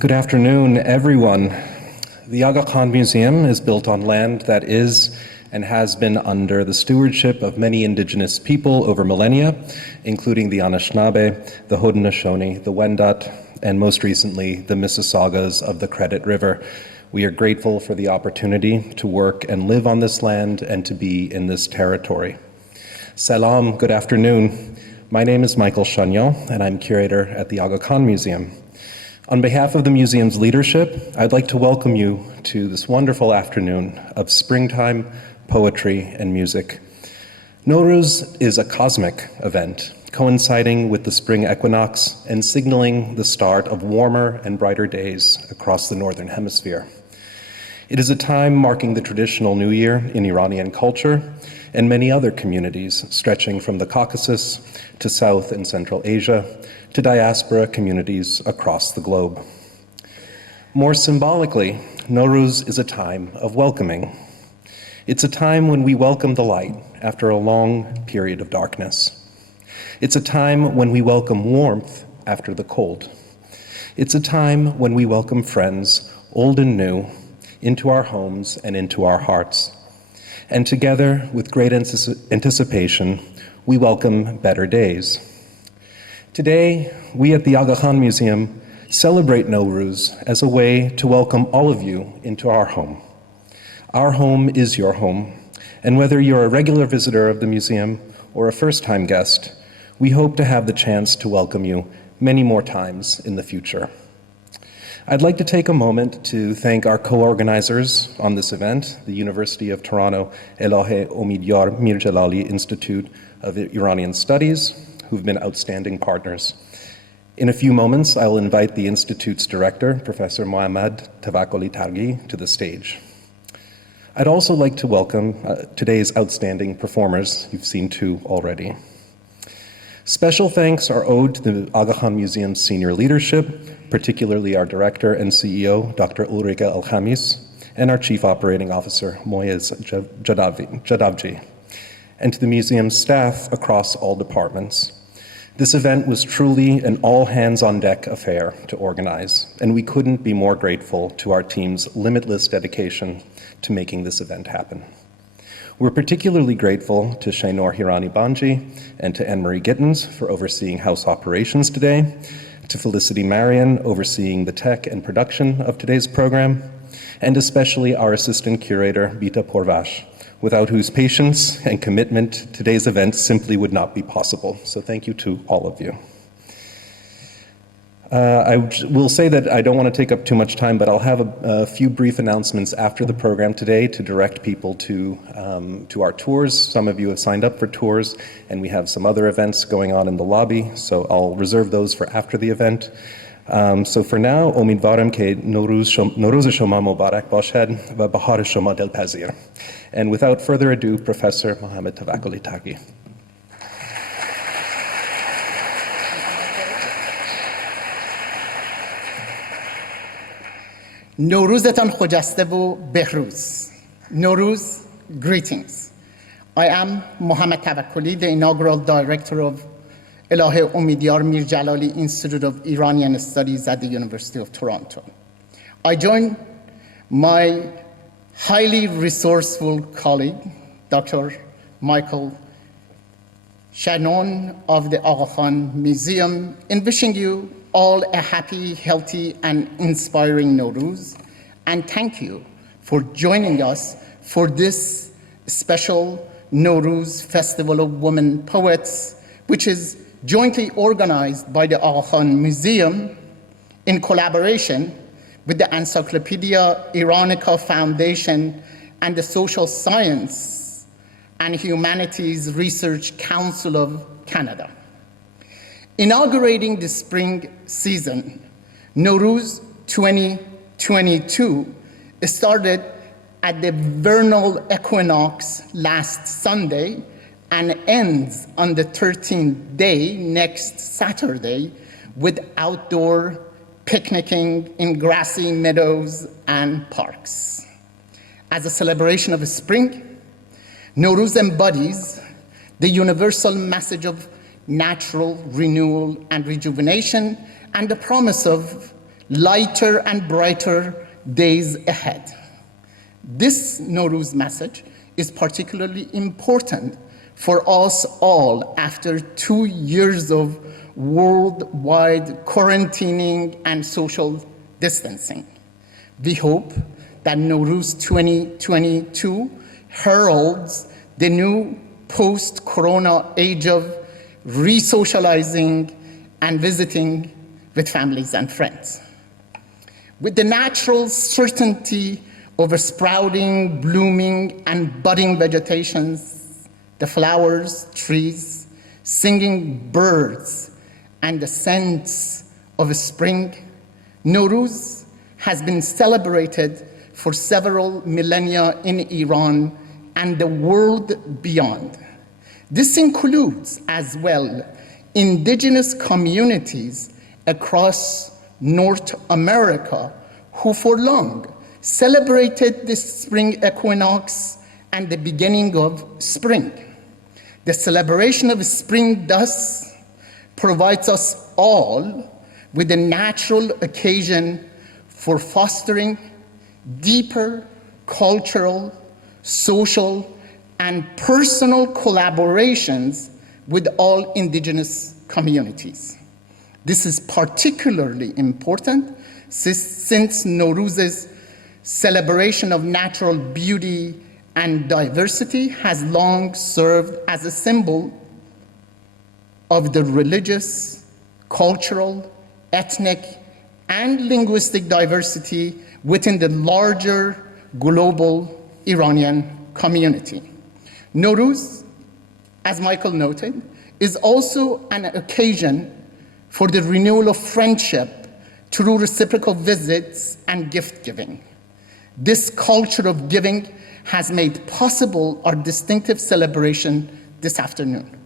Good afternoon, everyone. The Aga Khan Museum is built on land that is and has been under the stewardship of many indigenous people over millennia, including the Anishinaabe, the Haudenosaunee, the Wendat, and most recently, the Mississaugas of the Credit River. We are grateful for the opportunity to work and live on this land and to be in this territory. Salam, good afternoon. My name is Michael Chagnon, and I'm curator at the Aga Khan Museum. On behalf of the museum's leadership, I'd like to welcome you to this wonderful afternoon of springtime, poetry, and music. Nowruz is a cosmic event, coinciding with the spring equinox and signaling the start of warmer and brighter days across the Northern Hemisphere. It is a time marking the traditional New Year in Iranian culture and many other communities stretching from the Caucasus to South and Central Asia to diaspora communities across the globe. More symbolically, Nowruz is a time of welcoming. It's a time when we welcome the light after a long period of darkness. It's a time when we welcome warmth after the cold. It's a time when we welcome friends, old and new, into our homes and into our hearts. And together, with great anticipation, we welcome better days. Today, we at the Aga Khan Museum celebrate Nowruz as a way to welcome all of you into our home. Our home is your home, and whether you're a regular visitor of the museum or a first-time guest, we hope to have the chance to welcome you many more times in the future. I'd like to take a moment to thank our co-organizers on this event, the University of Toronto Elahe Omidyar Mirjalali Institute of Iranian Studies, who've been outstanding partners. In a few moments, I will invite the Institute's director, Professor Mohammad Tavakkoli Targhi, to the stage. I'd also like to welcome today's outstanding performers. You've seen two already. Special thanks are owed to the Aga Khan Museum's senior leadership, particularly our director and CEO, Dr. Ulrike Alkhamis, and our chief operating officer, Moyez Jadavji, and to the museum's staff across all departments. This event was truly an all-hands-on-deck affair to organize, and we couldn't be more grateful to our team's limitless dedication to making this event happen. We're particularly grateful to Shainor Hirani Banji and to Anne-Marie Gittens for overseeing house operations today, to Felicity Marion overseeing the tech and production of today's program, and especially our assistant curator, Bita Porvash, without whose patience and commitment today's event simply would not be possible. So thank you to all of you. I will say that I don't want to take up too much time, but I'll have a few brief announcements after the program today to direct people to our tours. Some of you have signed up for tours, and we have some other events going on in the lobby, so I'll reserve those for after the event. So for now, امیدوارم که نوروز شما مبارک باشد و بهار شما دلپذیر. And without further ado, Professor Mohammad Tavakkoli Targhi. نوروزتان خجسته و بهروز. Nowruz, greetings. I am Mohammad Tavakkoli, the inaugural director of Elahe Omidyar Mirjalali Institute of Iranian Studies at the University of Toronto. I join my highly resourceful colleague, Dr. Michael Chagnon of the Aga Khan Museum, in wishing you all a happy, healthy, and inspiring Nowruz, and thank you for joining us for this special Nowruz Festival of Women Poets, which is jointly organized by the Aga Khan Museum in collaboration with the Encyclopedia Iranica Foundation and the Social Science and Humanities Research Council of Canada. Inaugurating the spring season, Nowruz 2022 started at the vernal equinox last Sunday and ends on the 13th day, next Saturday, with outdoor picnicking in grassy meadows and parks. As a celebration of spring, Nowruz embodies the universal message of natural renewal and rejuvenation and the promise of lighter and brighter days ahead. This Nowruz message is particularly important for us all after 2 years of worldwide quarantining and social distancing. We hope that Nowruz 2022 heralds the new post-corona age of re-socializing and visiting with families and friends. With the natural certainty of sprouting, blooming, and budding vegetations, the flowers, trees, singing birds, and the scents of spring, Nowruz has been celebrated for several millennia in Iran and the world beyond. This includes as well indigenous communities across North America who for long celebrated the spring equinox and the beginning of spring. The celebration of spring thus provides us all with a natural occasion for fostering deeper cultural, social, and personal collaborations with all indigenous communities. This is particularly important since Nowruz's celebration of natural beauty and diversity has long served as a symbol of the religious, cultural, ethnic, and linguistic diversity within the larger global Iranian community. Nowruz, as Michael noted, is also an occasion for the renewal of friendship through reciprocal visits and gift giving. This culture of giving has made possible our distinctive celebration this afternoon.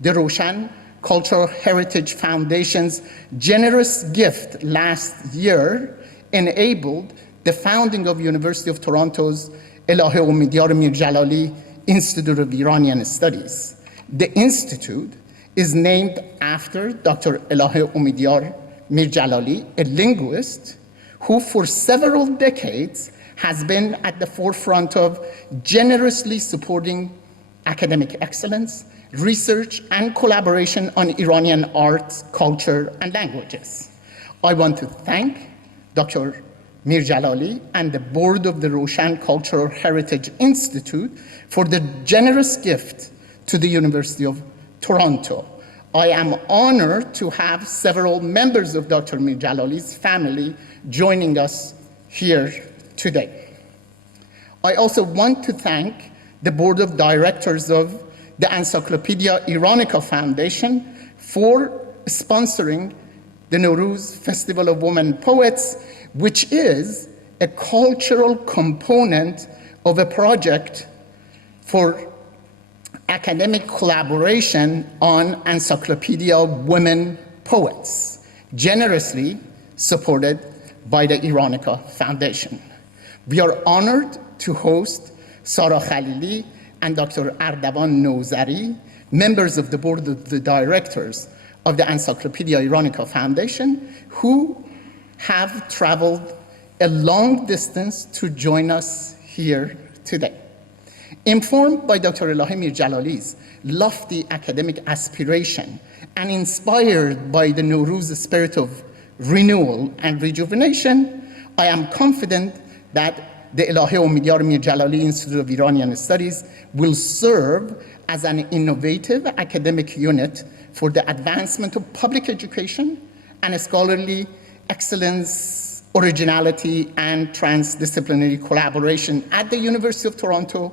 The Roshan Cultural Heritage Foundation's generous gift last year enabled the founding of University of Toronto's Elahe Omidyar Mir Jalali Institute of Iranian Studies. The institute is named after Dr. Elahe Omidyar Mir Jalali, a linguist who for several decades has been at the forefront of generously supporting academic excellence, research, and collaboration on Iranian arts, culture, and languages. I want to thank Dr. Mir Jalali and the board of the Roshan Cultural Heritage Institute for the generous gift to the University of Toronto. I am honored to have several members of Dr. Mir Jalali's family joining us here today. I also want to thank the board of directors of the Encyclopedia Iranica Foundation for sponsoring the Nowruz Festival of Women Poets, which is a cultural component of a project for academic collaboration on Encyclopedia Women Poets, generously supported by the Iranica Foundation. We are honored to host Sara Khalili and Dr. Ardavan Nozari, members of the board of the directors of the Encyclopedia Iranica Foundation, who have traveled a long distance to join us here today. Informed by Dr. Elahe Mir Jalali's lofty academic aspiration and inspired by the Nowruz spirit of renewal and rejuvenation, I am confident that the Elahe Omidyar Mir Jalali Institute of Iranian Studies will serve as an innovative academic unit for the advancement of public education and scholarly excellence, originality, and transdisciplinary collaboration at the University of Toronto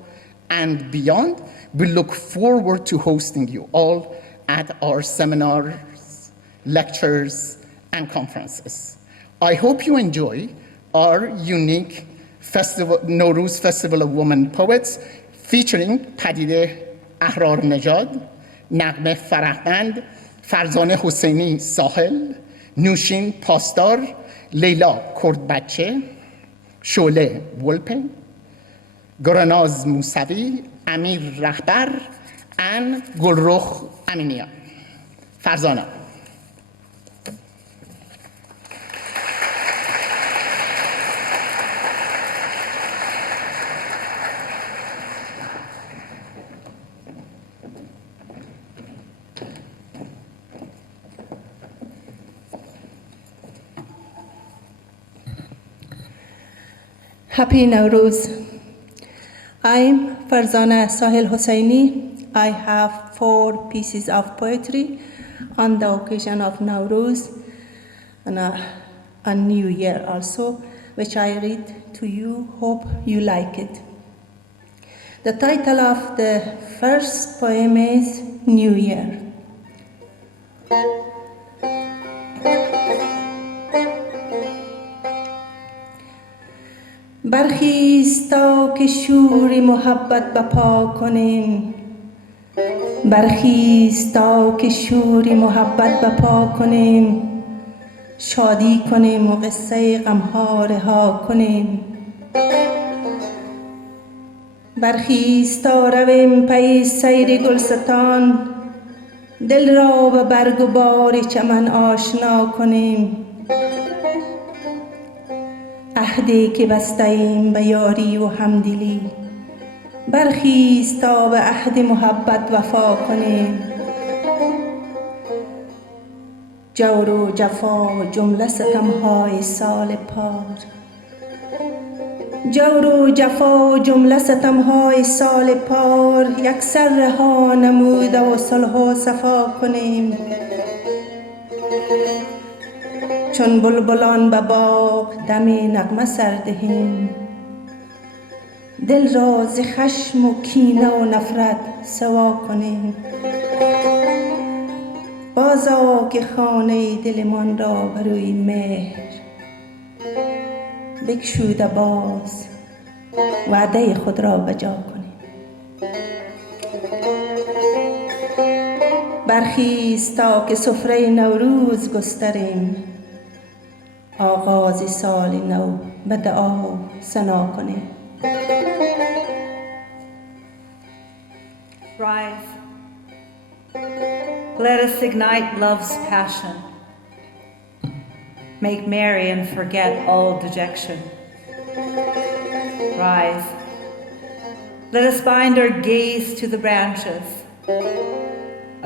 and beyond. We look forward to hosting you all at our seminars, lectures, and conferences. I hope you enjoy our unique festival, Nowruz Festival of Women Poets, featuring Padide Ahrar Nejad, Naghmeh Farahmand, Farzaneh Hosseini Sahel, Nushin Pastar, Leila Kordbache, Sholeh Wolpe, Goranaz Mousavi, Amir Rahbar, and Gulrukh Aminian. Farzana. Happy Nowruz. I'm Farzana Sahil Hosseini. I have 4 pieces of poetry on the occasion of Nowruz and a New Year also, which I read to you. Hope you like it. The title of the first poem is New Year. برخیز تا که شور محبت بپا کنیم، برخیز تا که شور محبت بپا کنیم، شادی کنیم و قصه غمها رها کنیم. برخیز تا رویم پی سیر گلستان، دل را به برگ و بار چمن آشنا کنیم. عهدی که بستیم به یاری و همدلی، برخیز تا به عهد محبت وفا کنیم. جور و جفا و جمله ستمهای سال پار، جور و جفا و جمله ستمهای سال پار، یکسر رها نموده و صلح و صفا کنیم. چون بلبلان به باغ دم نغمه سر دهیم، دل را ز خشم و کینه و نفرت سوا کنیم. بازآ که خانه دلمان را بر روی مهر، بگشوده باز وعده خود را بجا کنیم. برخیز تا که سفره نوروز گستریم، آغاز سال نو به دعا ثنا کنیم. Rise. Let us ignite love's passion. Make merry and forget all dejection. Rise. Let us bind our gaze to the branches,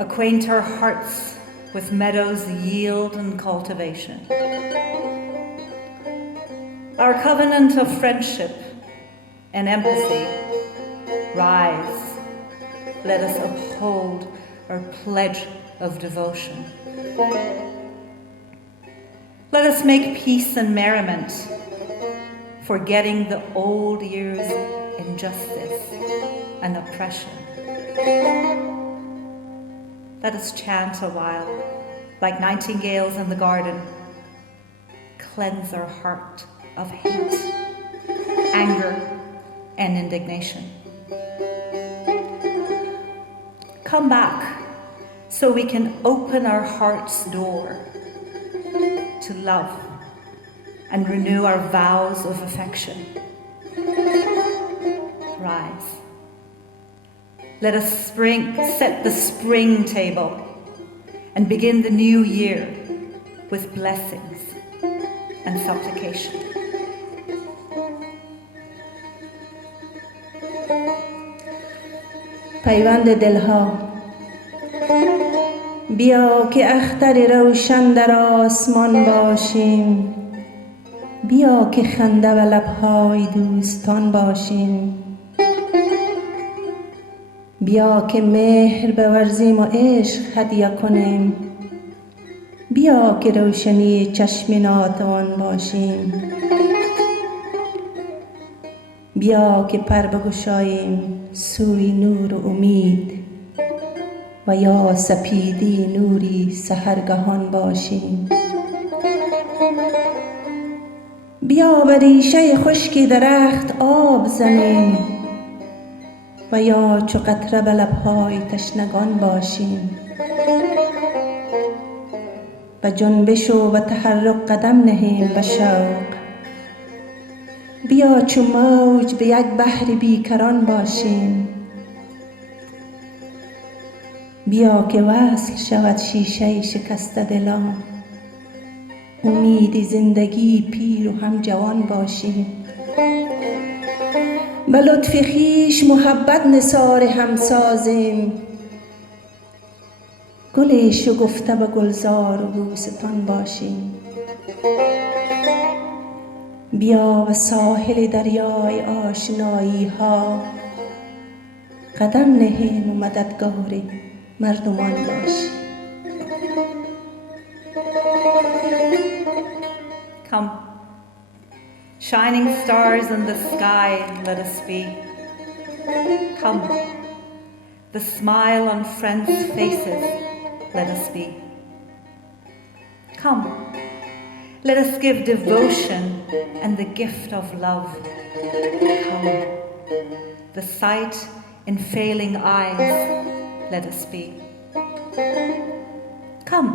acquaint our hearts with meadows' yield and cultivation. Our covenant of friendship and empathy, rise. Let us uphold our pledge of devotion. Let us make peace and merriment, forgetting the old year's injustice and oppression. Let us chant a while, like nightingales in the garden, cleanse our heart of hate, anger, and indignation. Come back so we can open our heart's door to love and renew our vows of affection. Rise. Let us set the spring table and begin the new year with blessings and supplication. پیوند دلها، بیا که اختر روشن در آسمان باشیم. بیا که خنده و لبهای دوستان باشیم. بیا که مهر بورزیم و عشق هدیه کنیم. بیا که روشنی چشم ناتوان باشیم. بیا که پر بگشاییم سوی نور و امید و یا سپیدی نوری سحرگهان باشیم. بیا بر ریشه خشکی درخت آب زنیم و یا چو قطره به لبهای تشنگان باشیم. به جنبش و به تحرک قدم نهیم به شوق. بیا چو موج به یک بحر بیکران باشیم. بیا که وصل شود شیشه شکست دلان. امید زندگی پیر و هم جوان باشیم. به لطف خویش محبت نثار هم سازیم. گل شکفته به گلزار و بوستان باشیم. بیا و ساحل دریای آشنایی ها قدم نهیم و مددگار مردمان باشی. Come, shining stars in the sky, let us be. Come, the smile on friends' faces, let us be. Come, let us give devotion and the gift of love. Come, the sight in failing eyes, let us be. Come,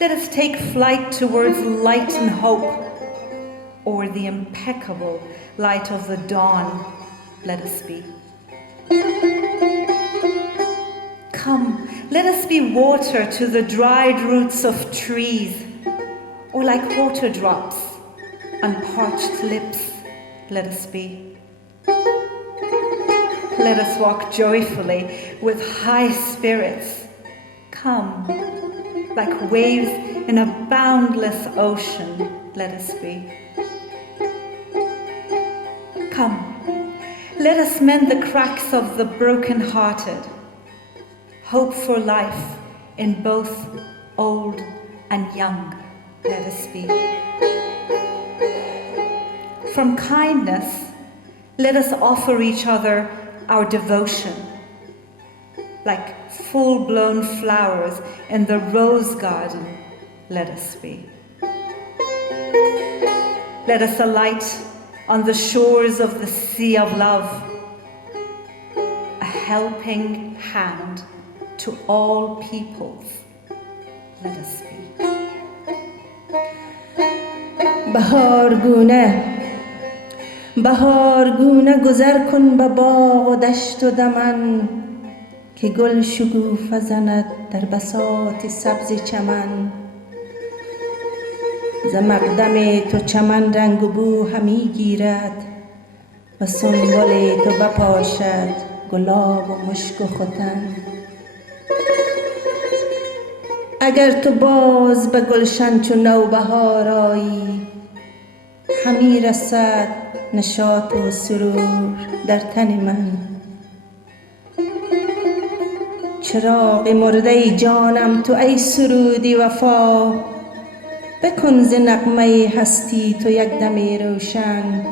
let us take flight towards light and hope, or the impeccable light of the dawn, let us be. Come, let us be water to the dried roots of trees, or like water drops on parched lips, let us be. Let us walk joyfully with high spirits. Come, like waves in a boundless ocean, let us be. Come, let us mend the cracks of the broken-hearted. Hope for life in both old and young, let us be. From kindness, let us offer each other our devotion, like full-blown flowers in the rose garden, let us be. Let us alight on the shores of the sea of love, a helping hand to all peoples, let us be. بهار گونه گذر کن به باغ و دشت و دمن که گل شکوفه زند در بساط سبز چمن. ز مقدم تو چمن رنگ و بو همی گیرد و سنبل تو بپاشد گلاب و مشک و ختن. اگر تو باز به گلشن چو نوبهار آیی همی رسد نشاط و سرور در تن من. چراغ مرده جانم تو ای سرودی وفا، بکن ز نغمه هستی تو یک دمی روشن.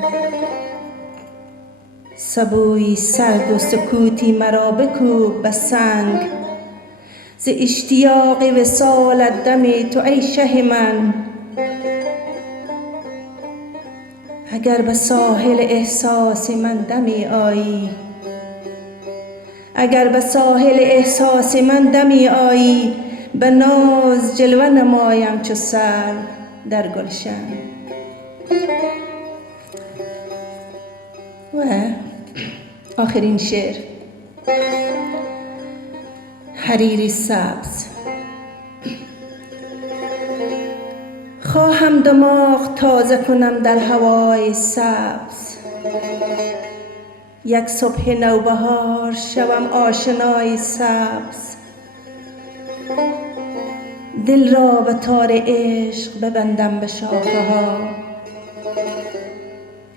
سبوی سرد و سکوتی مرا بکوب به سنگ، ز اشتیاق وصالت دم تو ای شه من. اگر به ساحل احساس من دمی آیی، اگر به ساحل احساس من دمی آیی، به ناز جلوه نمایم چو سرو در گلشن. و آخرین شعر، حریری سبز. خواهم دماغ تازه کنم در هوای سبز، یک صبح نوبهار شوم آشنای سبز. دل را به تار عشق ببندم به شاخه ها،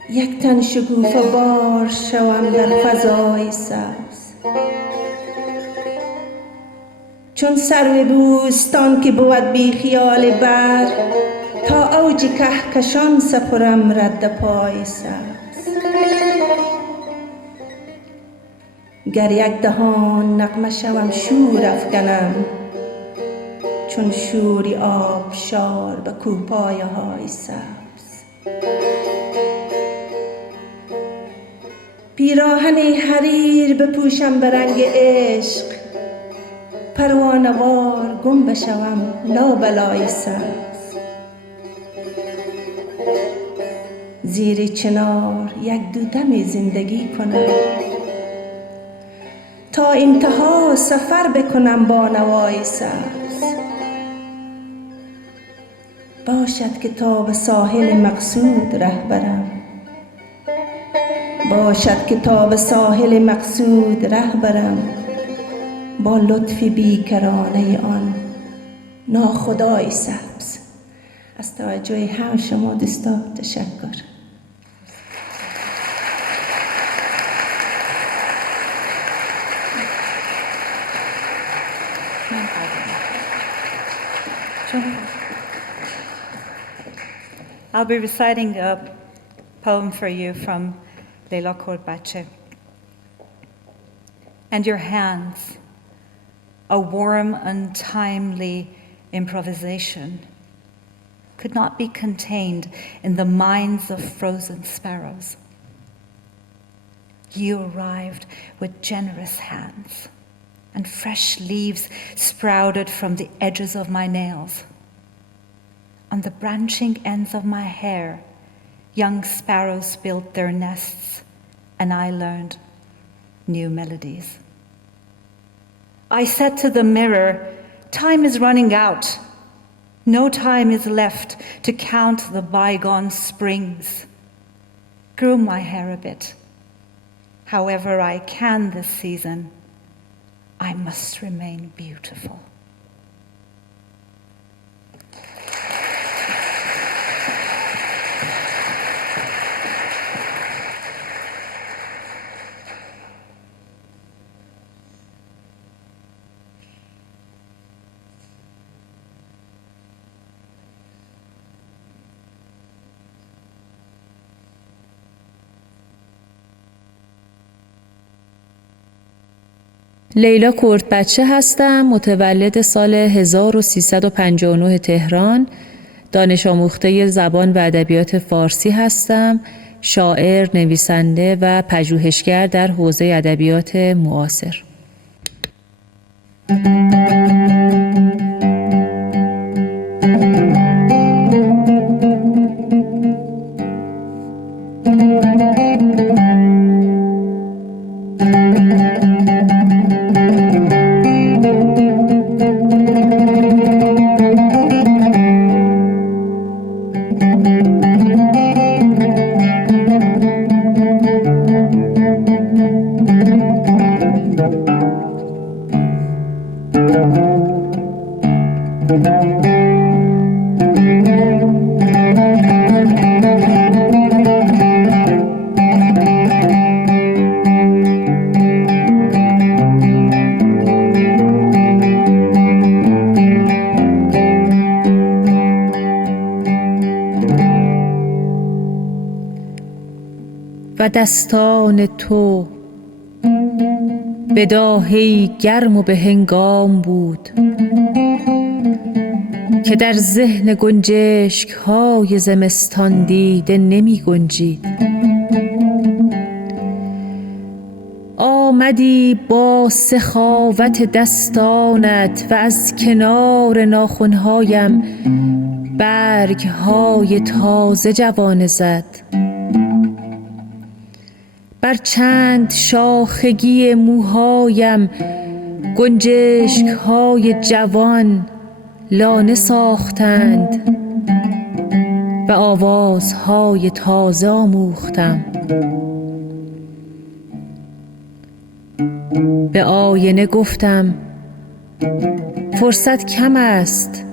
یک تن شکوفه بار شوم در فضای سبز. چون سرو بوستان که بود بی خیال بر، تا اوج کهکشان سپرم رد پای سبز. گر یک دهان نغمه شوم شور افکنم، چون شوری آبشار به کوهپایه های سبز. پیراهن حریر بپوشم به رنگ عشق، پروانه وار گم بشوم لابلای سبز. زیر چنار یک دودم زندگی کنم، تا انتها سفر بکنم با نوای سبز. باشد که تا به ساحل مقصود ره برم، باشد که تا به ساحل مقصود ره برم، با لطف بیکرانه آن ناخدای سبز. از توجه همه شما دوستا تشکر. I'll be reciting a poem for you from Leila Korbache. And your hands, a warm, untimely improvisation, could not be contained in the minds of frozen sparrows. You arrived with generous hands, and fresh leaves sprouted from the edges of my nails. On the branching ends of my hair, young sparrows built their nests, and I learned new melodies. I said to the mirror, time is running out. No time is left to count the bygone springs. Groom my hair a bit. However I can this season, I must remain beautiful. لیلا کردبچه هستم، متولد سال 1359 تهران، دانش آموخته زبان و ادبیات فارسی هستم، شاعر، نویسنده و پژوهشگر در حوزه ادبیات معاصر. و دستان تو به داهی گرم و به هنگام بود که در ذهن گنجشک های زمستان دیده نمی گنجید. آمدی با سخاوت دستانت و از کنار ناخنهایم برگ های تازه جوانه زد. بر چند شاخگی موهایم گنجشک های جوان لانه ساختند و آوازهای تازه آموختم. به آینه گفتم فرصت کم است،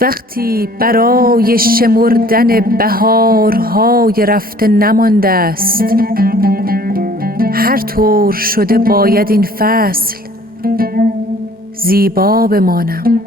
وقتی برای شمردن بهارهای رفته نمانده است. هر طور شده باید این فصل زیبا بمانم.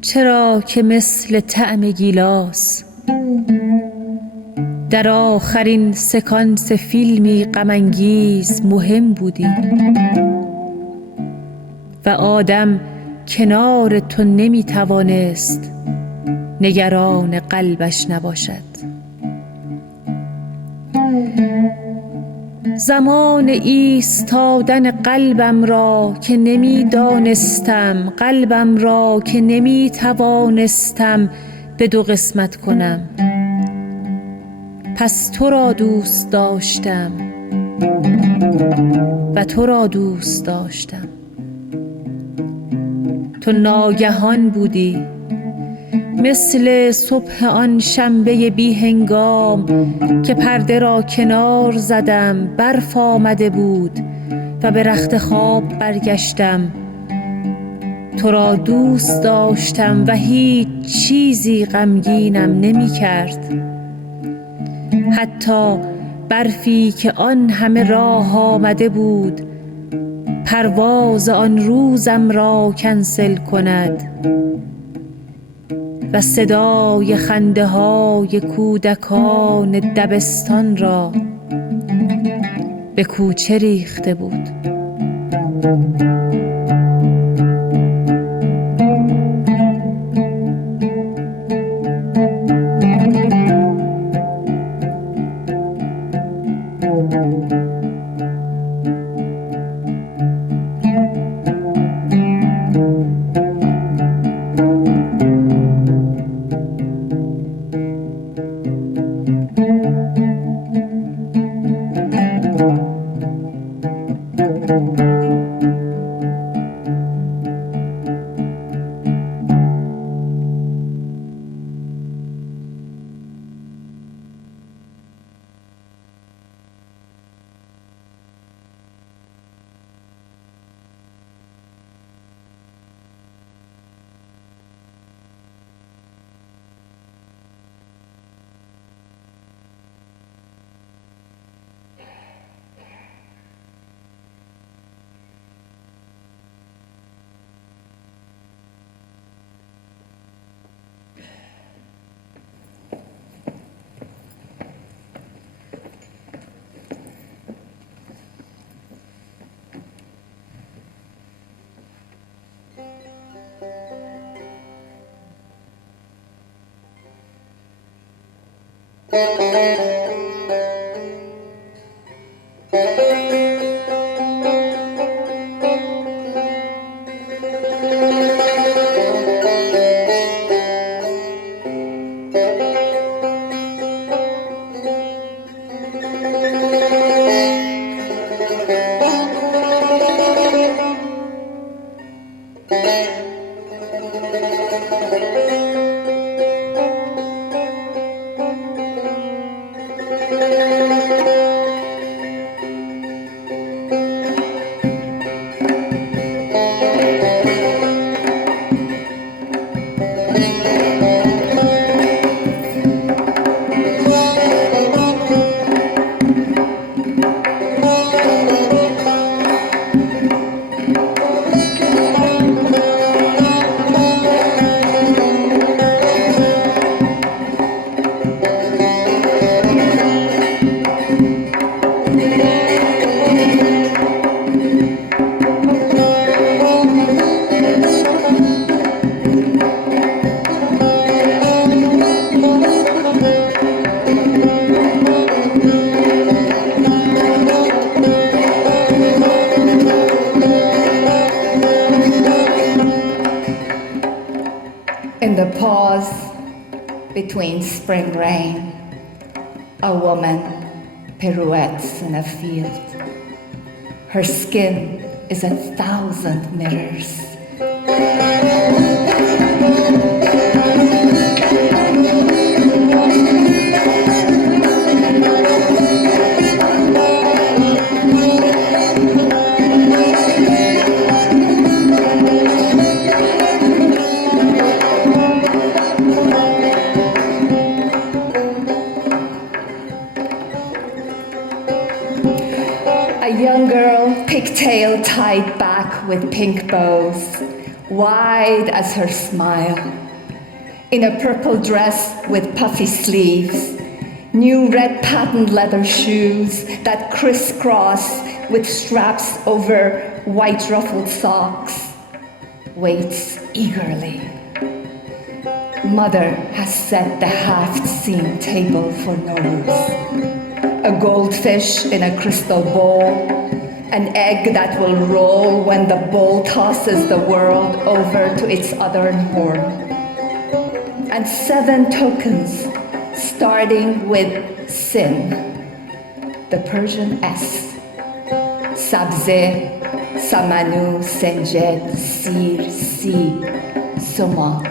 چرا که مثل طعم گیلاس در آخرین سکانس فیلمی غم‌انگیز مهم بودی و آدم کنار تو نمی توانست نگران قلبش نباشد. زمان ایستادن قلبم را که نمی دانستم، قلبم را که نمی توانستم به دو قسمت کنم. پس تو را دوست داشتم و تو را دوست داشتم. تو ناگهان بودی، مثل صبح آن شنبه بی هنگام که پرده را کنار زدم، برف آمده بود و به رخت خواب برگشتم. تو را دوست داشتم و هیچ چیزی غمگینم نمی کرد. حتی برفی که آن همه راه آمده بود پرواز آن روزم را کنسل کند و صدای خنده های کودکان دبستان را به کوچه ریخته بود. In the pause between spring rain, a woman pirouettes in a field. Her skin is 1,000 mirrors. with pink bows, wide as her smile, in a purple dress with puffy sleeves, new red patent leather shoes that crisscross with straps over white ruffled socks, waits eagerly. Mother has set the half-seen table for Nowruz. A goldfish in a crystal bowl, an egg that will roll when the bowl tosses the world over to its other horn. And 7 tokens, starting with Sin, the Persian S. Sabze, Samanu, Senjet, Sir, Si, Sumak.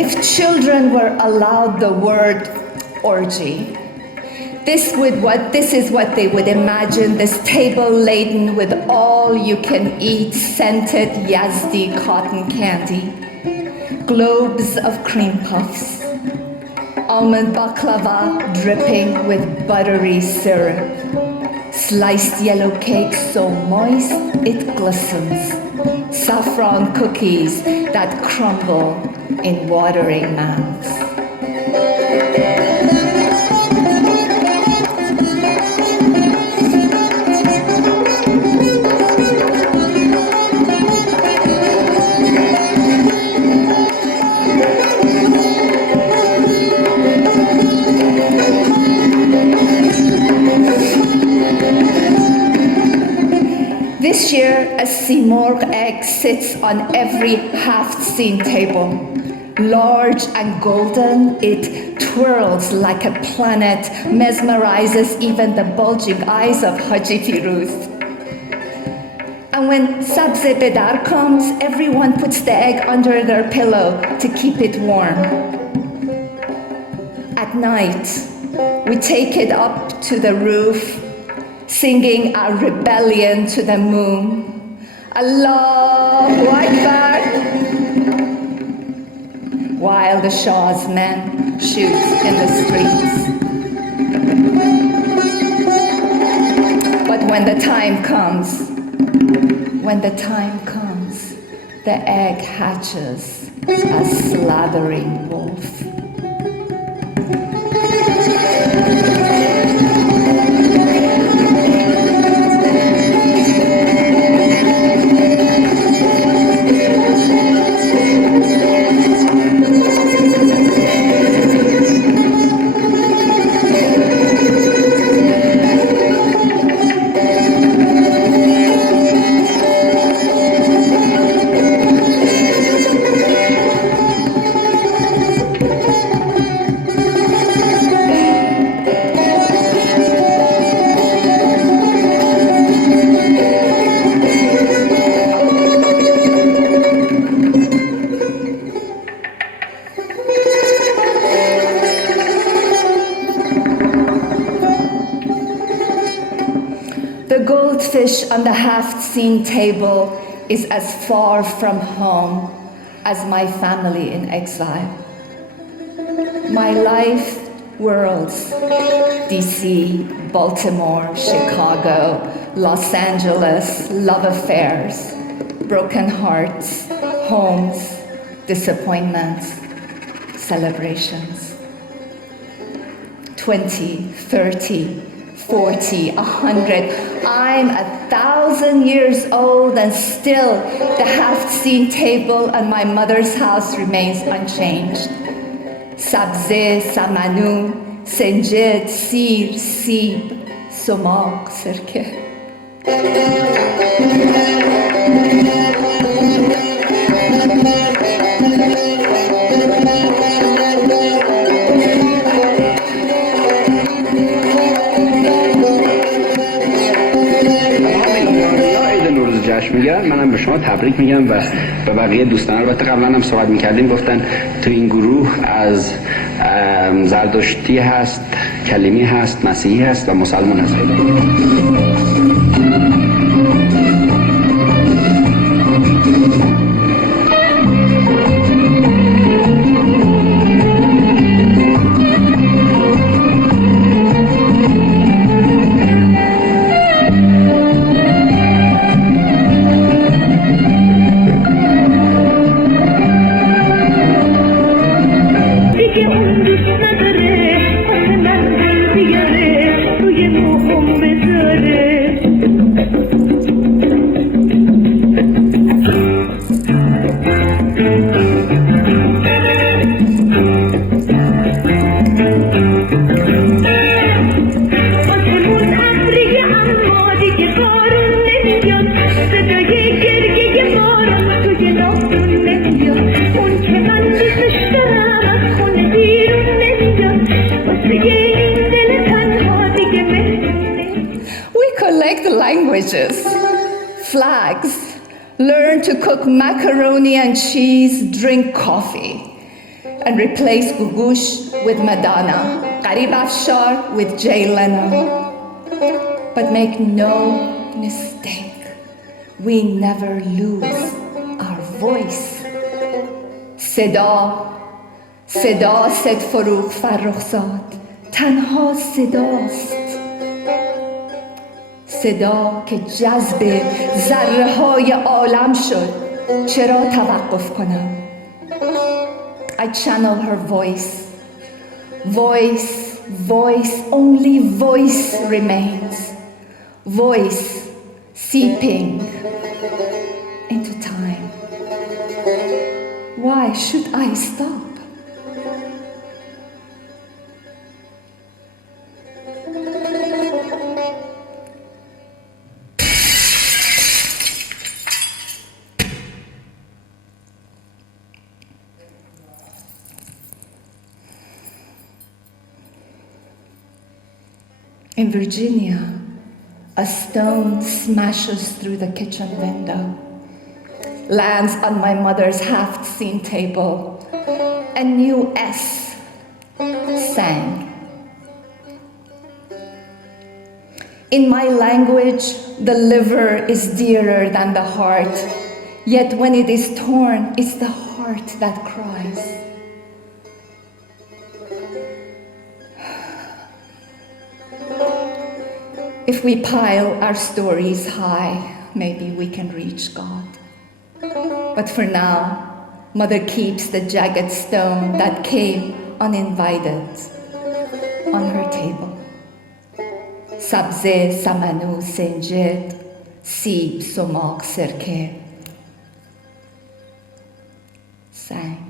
If children were allowed the word orgy, this is what they would imagine this table laden with all you can eat scented Yazdi cotton candy, globes of cream puffs, almond baklava dripping with buttery syrup, sliced yellow cake so moist it glistens, saffron cookies that crumble in watering mouths. This year, a simorgh egg sits on every half-seen table. Large and golden, it twirls like a planet, mesmerizes even the bulging eyes of Haji Firuz. And when Sabze Bedar comes, everyone puts the egg under their pillow to keep it warm. At night, we take it up to the roof, singing our rebellion to the moon. Allahu Akbar! While the Shah's men shoot in the streets. But when the time comes, the egg hatches a slathering wolf. The goldfish on the half-seen table is as far from home as my family in exile. My life whirls DC, Baltimore, Chicago, Los Angeles, love affairs, broken hearts, homes, disappointments, celebrations. 20, 30, 40, 100, I'm 1,000 years old and still the half-seen table at my mother's house remains unchanged. Sabze, Samanu, Senjet, Sir, Sib, Sumak, Sirke. جشن میگیرن. منم به شما تبریک میگم و به بقیه دوستان. البته قبلا هم صحبت میکردیم، گفتن تو این گروه از زردشتی هست، کلیمی هست، مسیحی هست و مسلمان هست. Languages, flags, learn to cook macaroni and cheese, drink coffee, and replace Gugush with Madonna, Qarib Afshar with Jay Leno. But make no mistake, we never lose our voice. Seda, Seda said Farooq Farrokhzad, tanha sedast. صدا که جذب ذره های عالم شد چرا توقف کنم I channel her voice voice voice only voice remains voice seeping into time why should I stop In Virginia, a stone smashes through the kitchen window, lands on my mother's half-seen table. A new S sang. In my language, the liver is dearer than the heart, yet when it is torn, it's the heart that cries. If we pile our stories high, maybe we can reach God. But for now, Mother keeps the jagged stone that came uninvited on her table. Sabze, samanu, senjed, sib, sumak, sirke. Sang.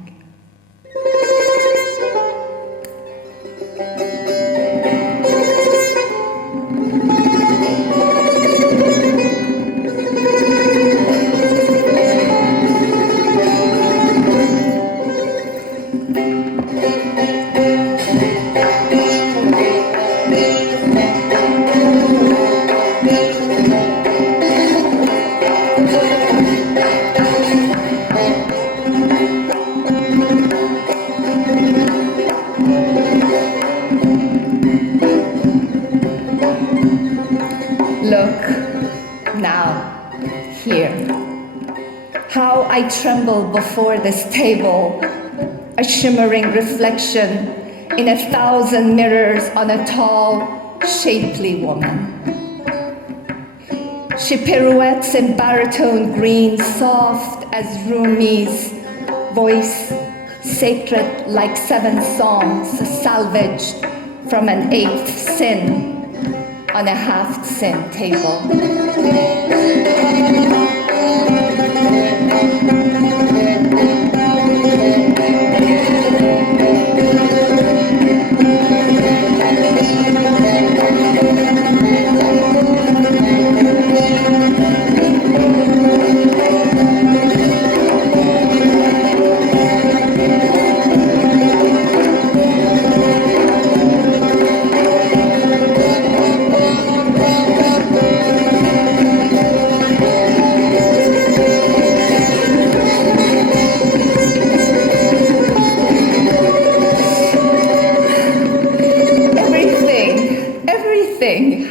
Look, now, here, how I tremble before this table, a shimmering reflection in 1,000 mirrors on a tall, shapely woman. She pirouettes in baritone green, soft as Rumi's voice, sacred like 7 songs salvaged from an 8th sin on a half-sin table.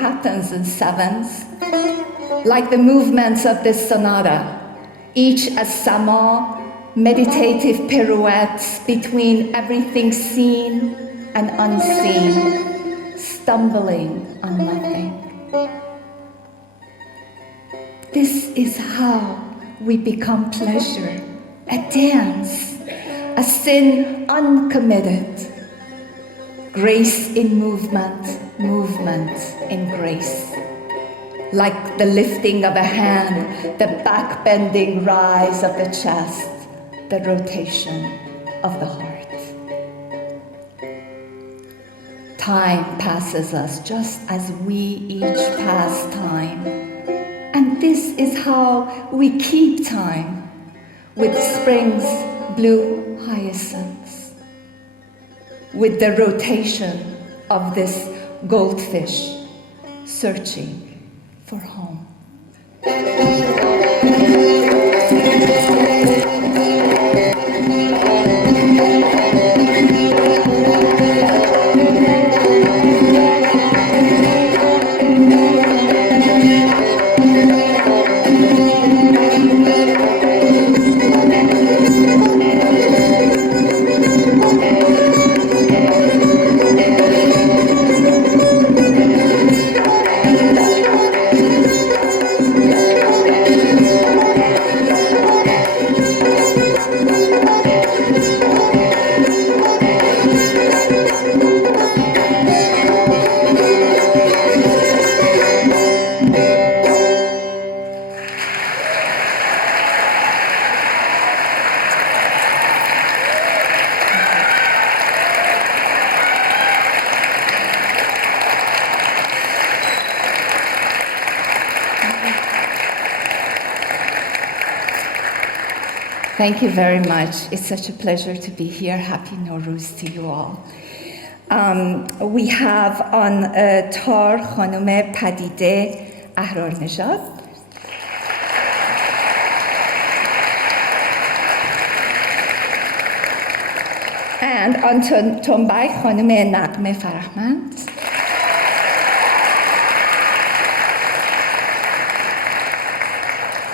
happens in sevens, like the movements of this sonata, each a sama, meditative pirouettes between everything seen and unseen, stumbling on nothing. This is how we become pleasure, a dance, a sin uncommitted, grace in movement, movement in grace. Like the lifting of a hand, the back-bending rise of the chest, the rotation of the heart. Time passes us just as we each pass time. And this is how we keep time with spring's blue hyacinths, with the rotation of this goldfish searching for home. Thank you very much. It's such a pleasure to be here. Happy Nowruz to you all. We have on tar Khanum Padide Ahrarnejad. And on Tombay Khanum Nagme Farahmand.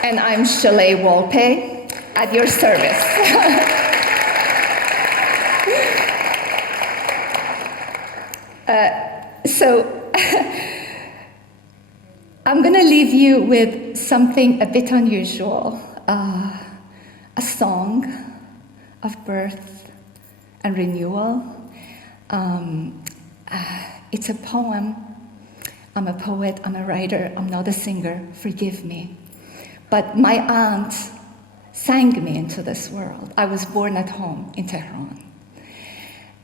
And I'm Shalay Wolpe, at your service. So I'm going to leave you with something a bit unusual, a song of birth and renewal. It's a poem. I'm a poet, I'm a writer, I'm not a singer, forgive me. But my aunt sang me into this world. I was born at home in Tehran.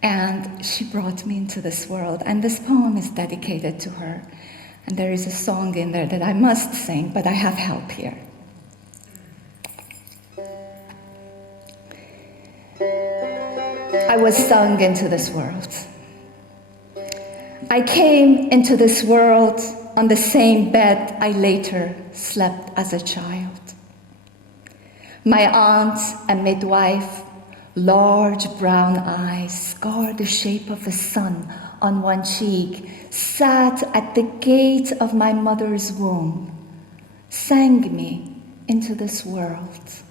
And she brought me into this world. And this poem is dedicated to her. And there is a song in there that I must sing, but I have help here. I was sung into this world. I came into this world on the same bed I later slept as a child. My aunt, a midwife, large brown eyes, scar the shape of the sun on one cheek, sat at the gate of my mother's womb, sang me into this world.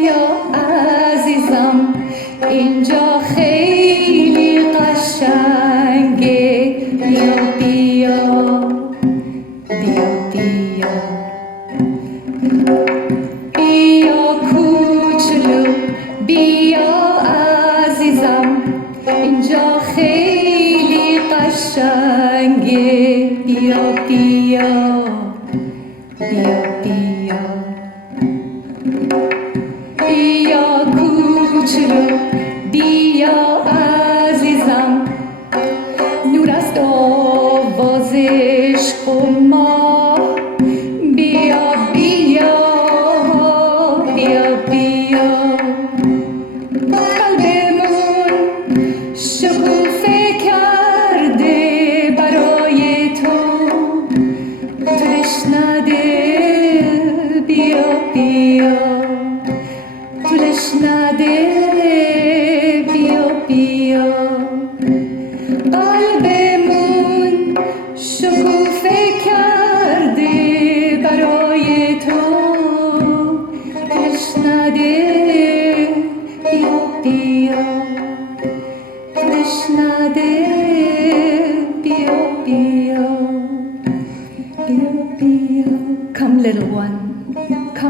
Ya azizam, inja khayli qashange, bia bia, bia bia. Bia kuchlu, bia azizam, inja khayli qashange, bia bia, bia bia. بیا کوچولو بیا عزیزم نور است آواز عشق و ما بیا بیا بیا بیا قلبمون شکوفه کرده برای تو تو تشنه بیا بیا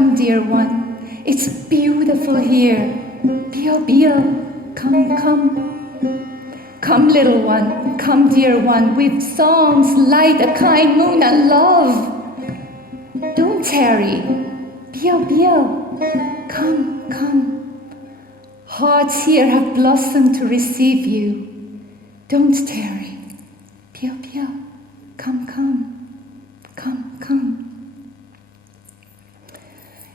come, dear one. It's beautiful here. Bio, Bio, come, come. Come, little one, come, dear one, with songs, light, a kind moon, and love. Don't tarry. Bio, Bio, come, come. Hearts here have blossomed to receive you. Don't tarry. Bio, Bio, come, come, come, come.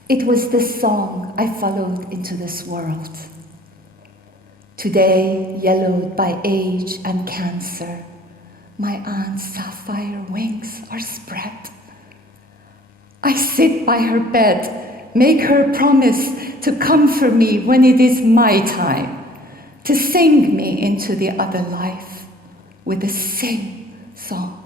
It was this song I followed into this world. Today, yellowed by age and cancer, my aunt's sapphire wings are spread. I sit by her bed, make her promise to come for me when it is my time, to sing me into the other life with the same song.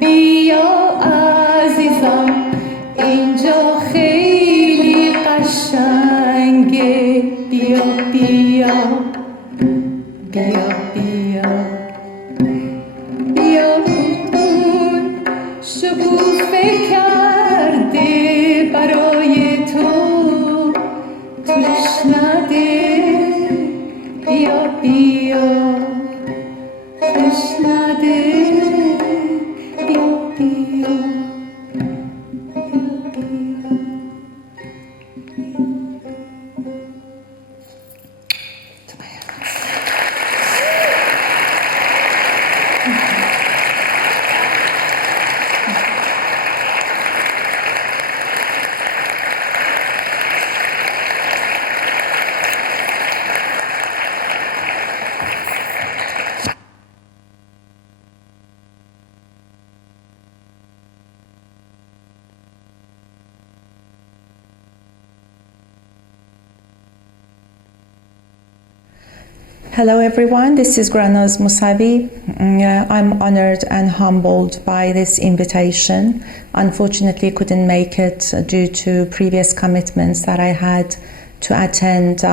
Bia azizam اینجا خیلی قشنگه بیا بیا بیا بیا بیا اون شکوفه کرده برای تو توش نده بیا بیا توش نده بیا بیا Hello everyone, this is Granaz Musavi. I'm honored and humbled by this invitation. Unfortunately, couldn't make it due to previous commitments that I had to attend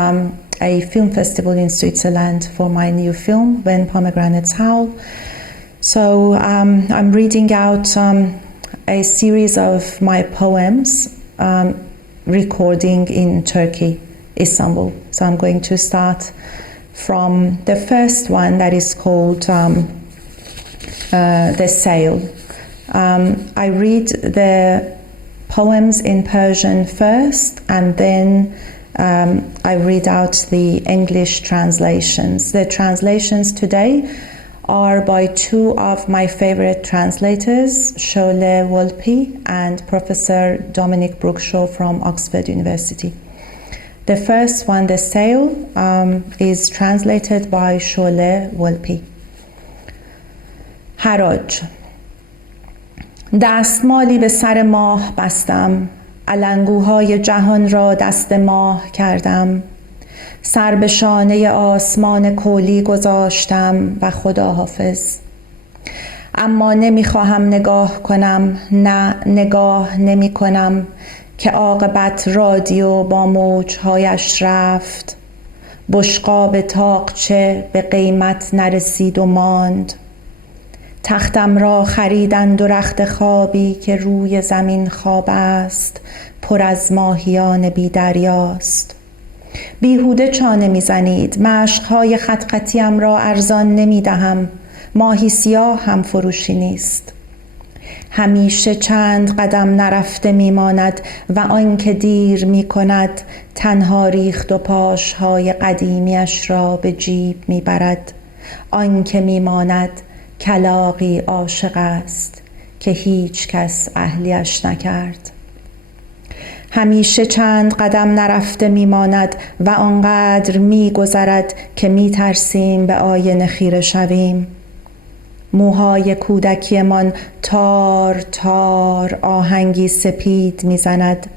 a film festival in Switzerland for my new film, When Pomegranates Howl. So I'm reading out a series of my poems recording in Turkey, Istanbul. So I'm going to start from the first one that is called The Sail. I read the poems in Persian first, and then I read out the English translations. The translations today are by two of my favorite translators, Şöyle Volpi and Professor Dominic Brookshaw from Oxford University. The first one, The Sail, is translated by Şöyle Volpi. حراج. دستمالی به سر ماه بستم، علنگوهای جهان را دست ماه کردم، سر به شانه آسمان کولی گذاشتم و خدا حافظ. اما نمیخواهم نگاه کنم، نه نگاه نمی کنم که عاقبت رادیو با موجهایش رفت، بشقاب تاقچه به قیمت نرسید و ماند. تختم را خریدند و رخت خوابی که روی زمین خواب است، پر از ماهیان بی دریاست. بیهوده چانه میزنید، مشقهای خط خطیم را ارزان نمیدهم، ماهی سیاه هم فروشی نیست. همیشه چند قدم نرفته میماند و آن که دیر میکند تنها ریخت و پاشهای قدیمیش را به جیب میبرد. آن که میماند کلاغی عاشق است که هیچ کس اهلیش نکرد. همیشه چند قدم نرفته میماند و آنقدر میگذرد که میترسیم به آینه خیره شویم. موهای کودکیمان تار تار آهنگی سپید میزند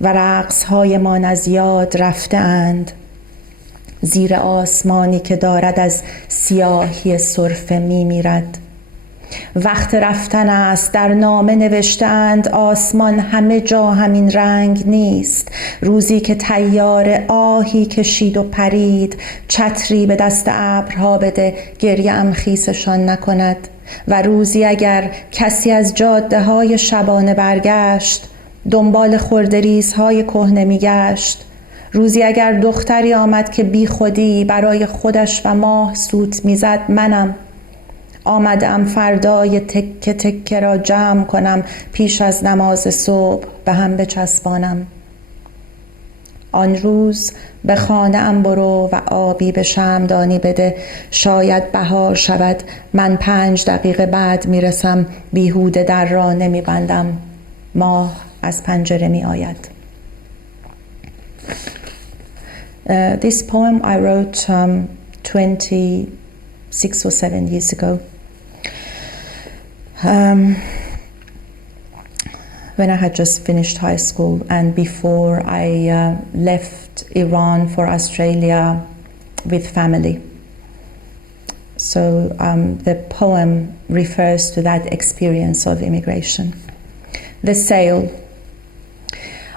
و رقصهایمان از یاد رفته اند، زیر آسمانی که دارد از سیاهی سرفه میمیرد. وقت رفتن است، در نامه نوشته‌اند آسمان همه جا همین رنگ نیست. روزی که طیاره آهی کشید و پرید، چتری به دست ابرها بده گریه‌ام خیسشان نکند. و روزی اگر کسی از جاده های شبانه برگشت دنبال خردریزهای کهنه میگشت، روزی اگر دختری آمد که بی خودی برای خودش و ماه سوت میزد، منم آمدم فردای تکه تکه را جمع کنم، پیش از نماز صبح به هم بچسبانم. آن روز به خانه ام برو و آبی به شمعدانی بده، شاید بهار شود، من 5 دقیقه بعد میرسم، بیهوده در را نمیبندم، ماه از پنجره می آید. This poem I wrote 26 or 7 years ago. When I had just finished high school and before I left Iran for Australia with family. So the poem refers to that experience of immigration. The sail.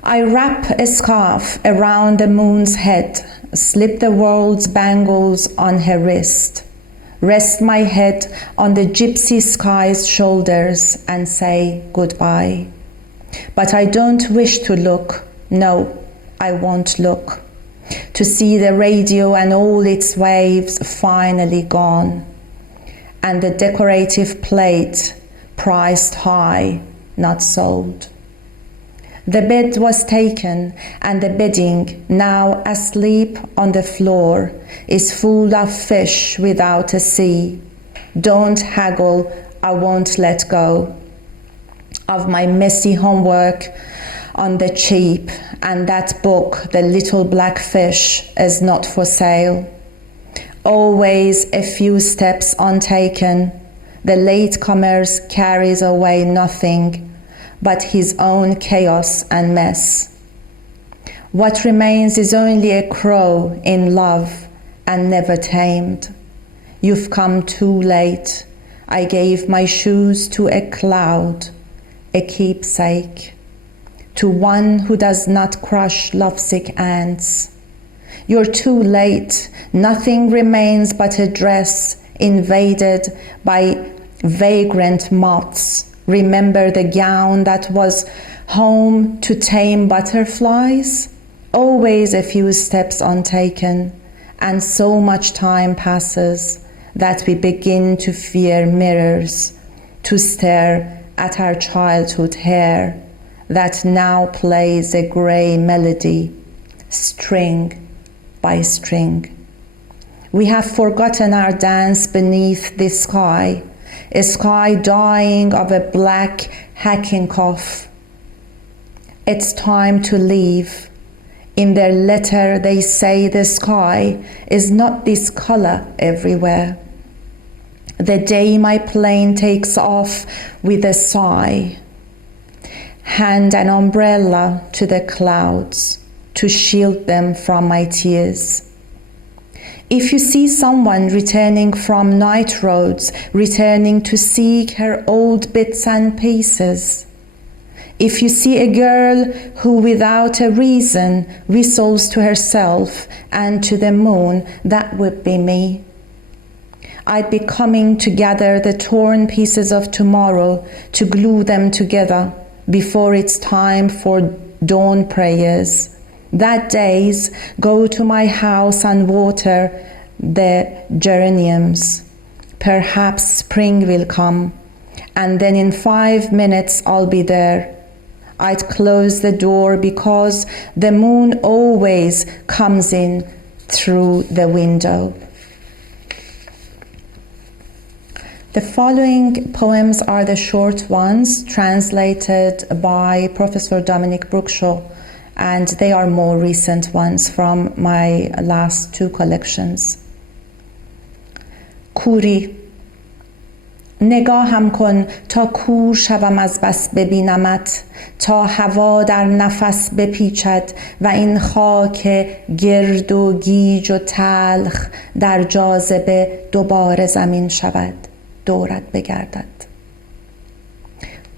I wrap a scarf around the moon's head, slip the world's bangles on her wrist, rest my head on the gypsy sky's shoulders and say goodbye. But I don't wish to look, no, I won't look, to see the radio and all its waves finally gone, and the decorative plate priced high, not sold. The bed was taken, and the bedding, now asleep on the floor, is full of fish without a sea. Don't haggle, I won't let go of my messy homework on the cheap, and that book, The Little Black Fish, is not for sale. Always a few steps untaken, the latecomers carries away nothing but his own chaos and mess. What remains is only a crow in love and never tamed. You've come too late. I gave my shoes to a cloud, a keepsake, to one who does not crush lovesick ants. You're too late. Nothing remains but a dress invaded by vagrant moths. Remember the gown that was home to tame butterflies? Always a few steps untaken, and so much time passes that we begin to fear mirrors, to stare at our childhood hair that now plays a grey melody, string by string. We have forgotten our dance beneath the sky, a sky dying of a black hacking cough. It's time to leave. In their letter they say the sky is not this color everywhere. The day my plane takes off with a sigh, hand an umbrella to the clouds to shield them from my tears. If you see someone returning from night roads, returning to seek her old bits and pieces, if you see a girl who without a reason whistles to herself and to the moon, that would be me. I'd be coming to gather the torn pieces of tomorrow, to glue them together before it's time for dawn prayers. That days go to my house and water the geraniums. Perhaps spring will come, and then in 5 minutes I'll be there. I'd close the door because the moon always comes in through the window. The following poems are the short ones translated by Professor Dominic Brookshaw, and they are more recent ones from my last 2 collections. کوری نگاهم کن تا کور شوم از بس ببینمت، تا هوا در نفس بپیچد و این خاک گرد و گیج و تلخ در جاذبه دوباره زمین شود، دورت بگردد.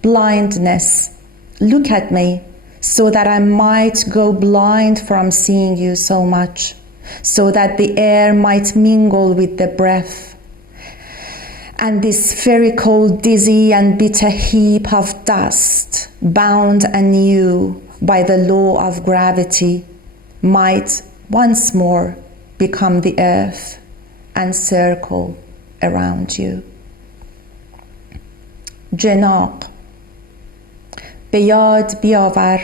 Blindness, look at me, so that I might go blind from seeing you so much, so that the air might mingle with the breath, and this spherical, dizzy and bitter heap of dust, bound anew by the law of gravity, might once more become the earth and circle around you. جناق، به یاد بیاور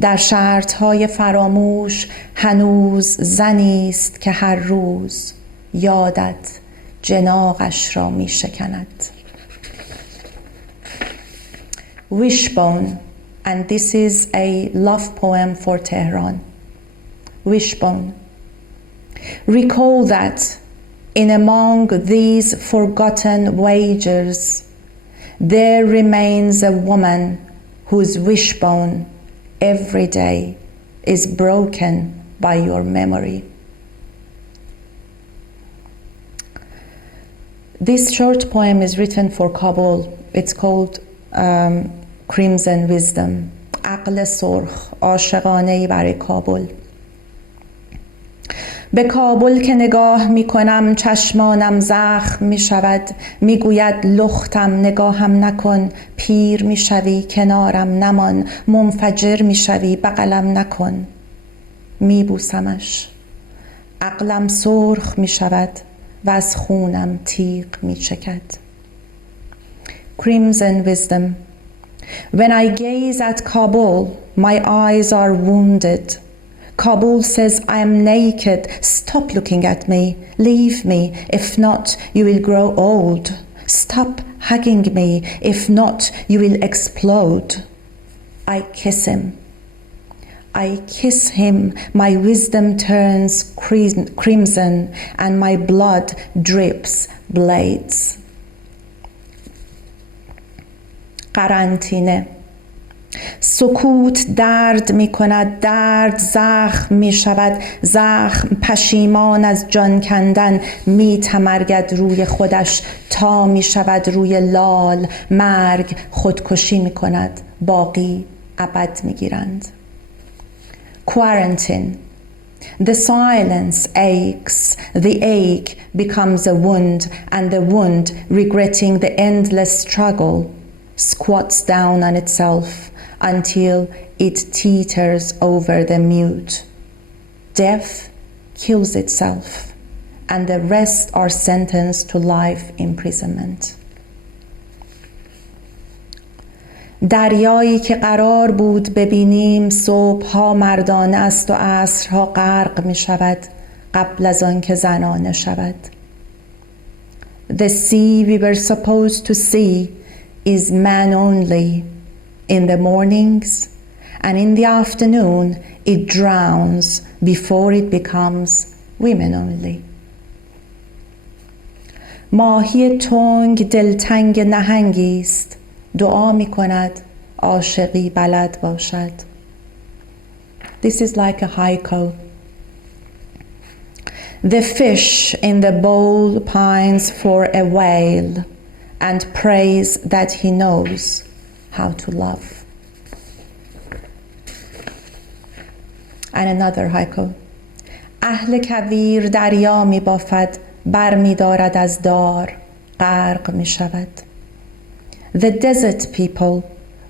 در شرطهای فراموش هنوز زنی است که هر روز یادت جناقش را می شکند. Wishbone, and this is a love poem for Tehran. Wishbone. Recall that in among these forgotten wagers there remains a woman whose wishbone every day is broken by your memory. This short poem is written for Kabul. It's called Crimson Wisdom. عقل سرخ، عاشقانه‌ای برای کابل. به کابل که نگاه می کنم چشمانم زخم می شود، می گوید لختم نگاهم نکن، پیر می شوی کنارم نمان، منفجر می شوی بغلم نکن. می بوسمش، عقلم سرخ می شود و از خونم تیغ می چکد. Crimson Wisdom. When I gaze at Kabul, my eyes are wounded. Kabul says, I am naked. Stop looking at me. Leave me. If not, you will grow old. Stop hugging me. If not, you will explode. I kiss him. I kiss him. My wisdom turns crimson and my blood drips blades. قرنطینه. سکوت درد می کند، درد زخم می شود، زخم پشیمان از جان کندن می تمرگد روی خودش تا می شود روی لال. مرگ خودکشی می کند، باقی ابد می گیرند. Quarantine. The silence aches, the ache becomes a wound, and the wound, regretting the endless struggle, squats down on itself until it teeters over the mute. Death kills itself, and the rest are sentenced to life imprisonment. دریایی که قرار بود ببینیم صبحها مردانه است و عصرها غرق می شود قبل از آن که زنانه شود. The sea we were supposed to see is man only in the mornings, and in the afternoon it drowns before it becomes women only. ماهی تنگ دلتنگ نهنگی است، دعا می کند عاشقی بلد باشد. This is like a haiku. The fish in the bowl pines for a whale and prays that he knows how to love. And another haiku. اهل کویر دریا می بافد، بر می دارد از دار، غرق می شود. The desert people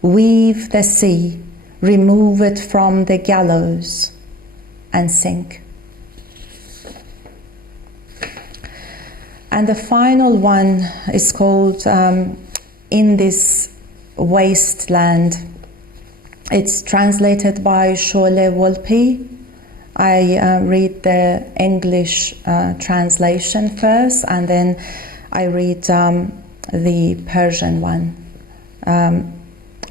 weave the sea, remove it from the gallows, and sink. And the final one is called In This Wasteland. It's translated by Shole Wolpe. I read the English translation first, and then I read the Persian one.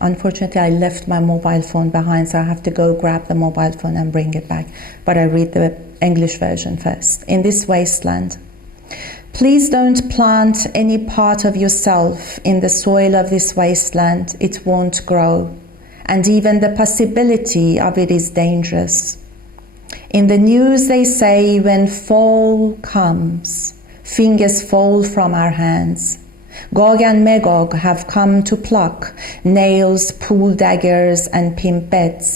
Unfortunately, I left my mobile phone behind, so I have to go grab the mobile phone and bring it back. But I read the English version first. In this wasteland, please don't plant any part of yourself in the soil of this wasteland. It won't grow, and even the possibility of it is dangerous. In the news they say when fall comes, fingers fall from our hands. Gog and Magog have come to pluck nails, pool daggers, and pimp beds.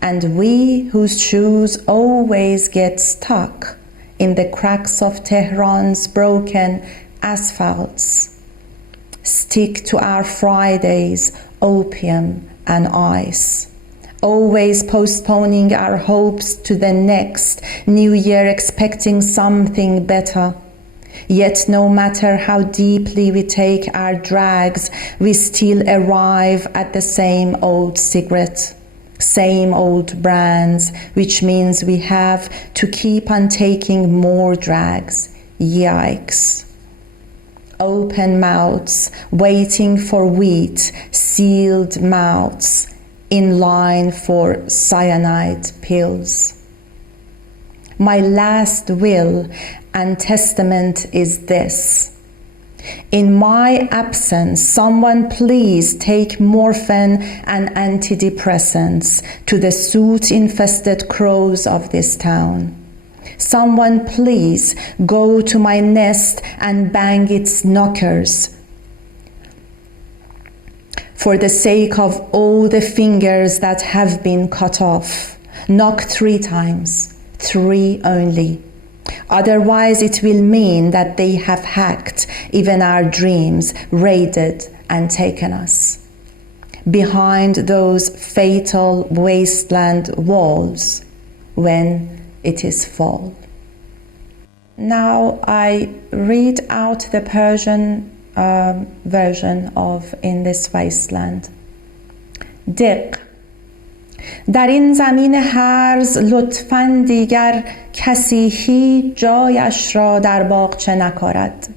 And we whose shoes always get stuck in the cracks of Tehran's broken asphalts. Stick to our Fridays, opium and ice. Always postponing our hopes to the next new year, expecting something better. Yet no matter how deeply we take our drags, we still arrive at the same old cigarette, same old brands, which means we have to keep on taking more drags. Yikes. Open mouths, waiting for wheat, sealed mouths, in line for cyanide pills. My last will and testament is this. In my absence, someone please take morphine and antidepressants to the soot-infested crows of this town. Someone please go to my nest and bang its knockers. For the sake of all the fingers that have been cut off, knock 3 times, 3 only. Otherwise, it will mean that they have hacked even our dreams, raided and taken us. Behind those fatal wasteland walls when it is fall. Now I read out the Persian version of In This Wasteland. دق در این زمین هرز لطفاً دیگر کسی هیچ جایش را در باغچه نکارد.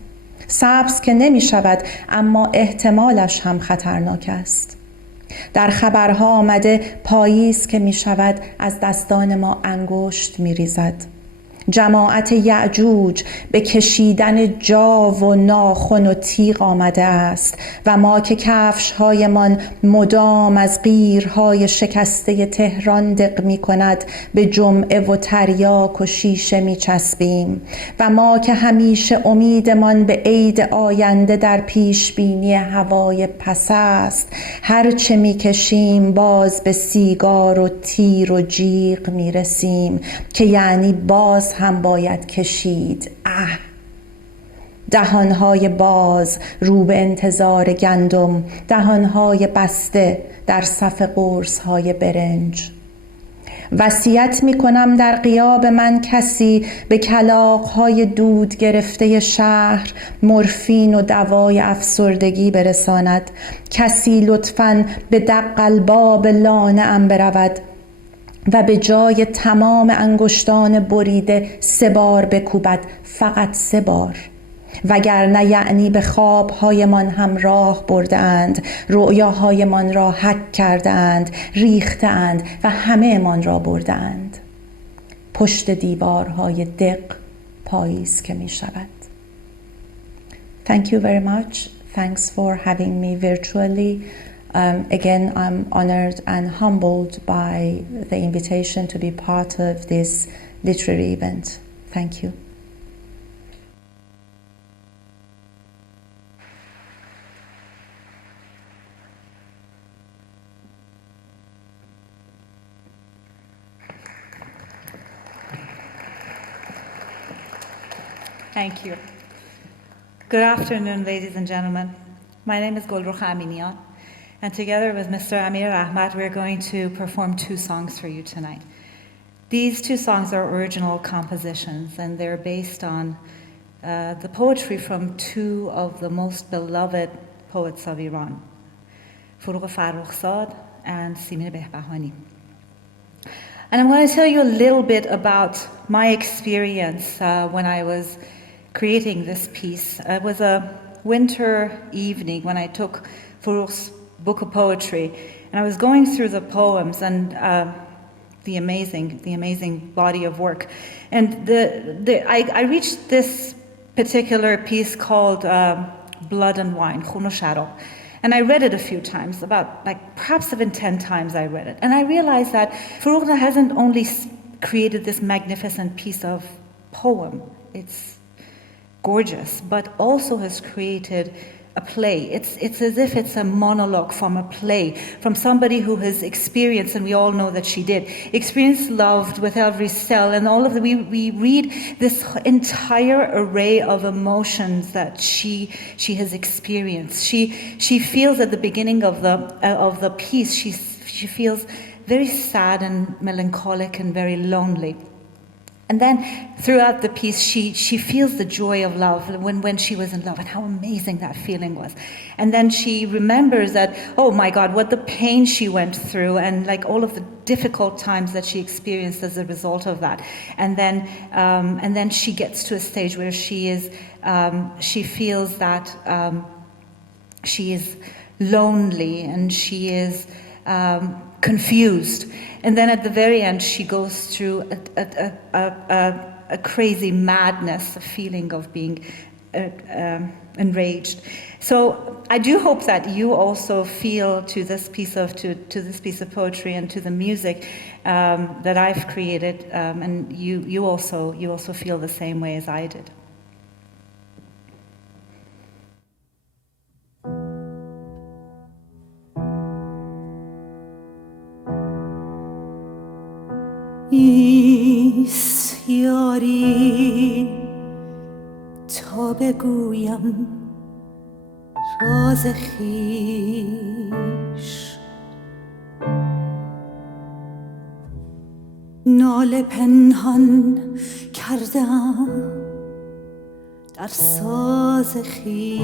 سبز که نمی شود اما احتمالش هم خطرناک است. در خبرها آمده پاییز که می شود از دستان ما انگشت می ریزد. جماعت یعجوج به کشیدن جاو و ناخن و تیغ آمده است و ما که کفش‌هایمان مدام از قیرهای شکسته تهران دق می کند به جمعه و تریاک و شیشه می چسبیم و ما که همیشه امیدمان به عید آینده در پیش بینی هوای پس است، هر چه می کشیم باز به سیگار و تیر و جیغ می رسیم که یعنی باز هم باید کشید. دهانهای باز رو به انتظار گندم، دهانهای بسته در صف قرصهای برنج. وصیت می کنم در غیاب من کسی به کلاغ‌های دود گرفته شهر مورفین و دوای افسردگی برساند. کسی لطفاً به دق الباب لانه ام برود و به جای تمام انگشتان بریده 3 بار بکوبد، فقط 3 بار. وگرنه یعنی به خوابهایمان هم راه برده‌اند، رؤیاهایمان را حک کرده‌اند، ریخته‌اند و همه من را برده‌اند. پشت دیوارهای دق پاییز که می شود. Thank you very much. Thanks for having me virtually. Again, I'm honored and humbled by the invitation to be part of this literary event. Thank you. Thank you. Good afternoon, ladies and gentlemen. My name is Golrukh Aminian, and together with Mr. Amir Ahmad, we're going to perform 2 songs for you tonight. These 2 songs are original compositions, and they're based on the poetry from 2 of the most beloved poets of Iran, Forough Farrokhzad and Simin Behbahani. And I'm going to tell you a little bit about my experience when I was creating this piece. It was a winter evening when I took Faroukh's book of poetry, and I was going through the poems and the amazing body of work. And I reached this particular piece called Blood and Wine, Khun o Sharab. And I read it a few times, about perhaps even 10 times I read it. And I realized that Faroukh hasn't only created this magnificent piece of poem, it's gorgeous, but also has created a play. It's as if it's a monologue from a play, from somebody who has experienced, and we all know that she did, experienced love with every cell, and all of the, we read this entire array of emotions that she has experienced. She feels at the beginning of the piece, she feels very sad and melancholic and very lonely. And then throughout the piece, she feels the joy of love when she was in love and how amazing that feeling was. And then she remembers that, oh my God, what the pain she went through and like all of the difficult times that she experienced as a result of that. And then she gets to a stage where she feels that she is lonely and she is confused. And then at the very end, she goes through a crazy madness, a feeling of being enraged. So I do hope that you also feel to this piece of poetry and to the music that I've created, and you also feel the same way as I did. یاری تا بگویم راز خویش ناله پنهان کردم در ساز خویش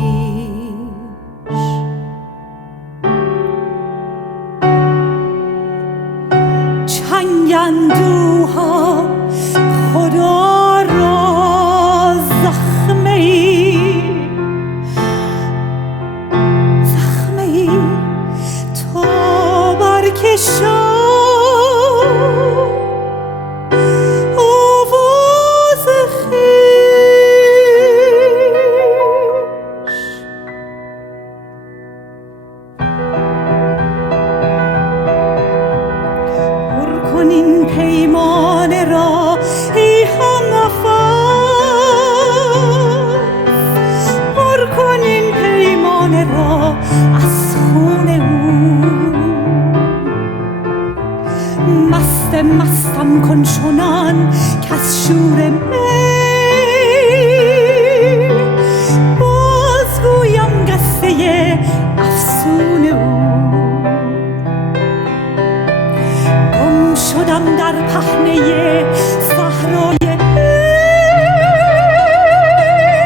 چنگ اندوها خدا را زخمه ای تا برکشم آواز خویش پر کن این پیمانه را ای هم‌نفس پر کن این پیمانه را از خون او مستم کن چنان کز شور می بازگویم قصه افسون او گم شدم در پهنه صحرای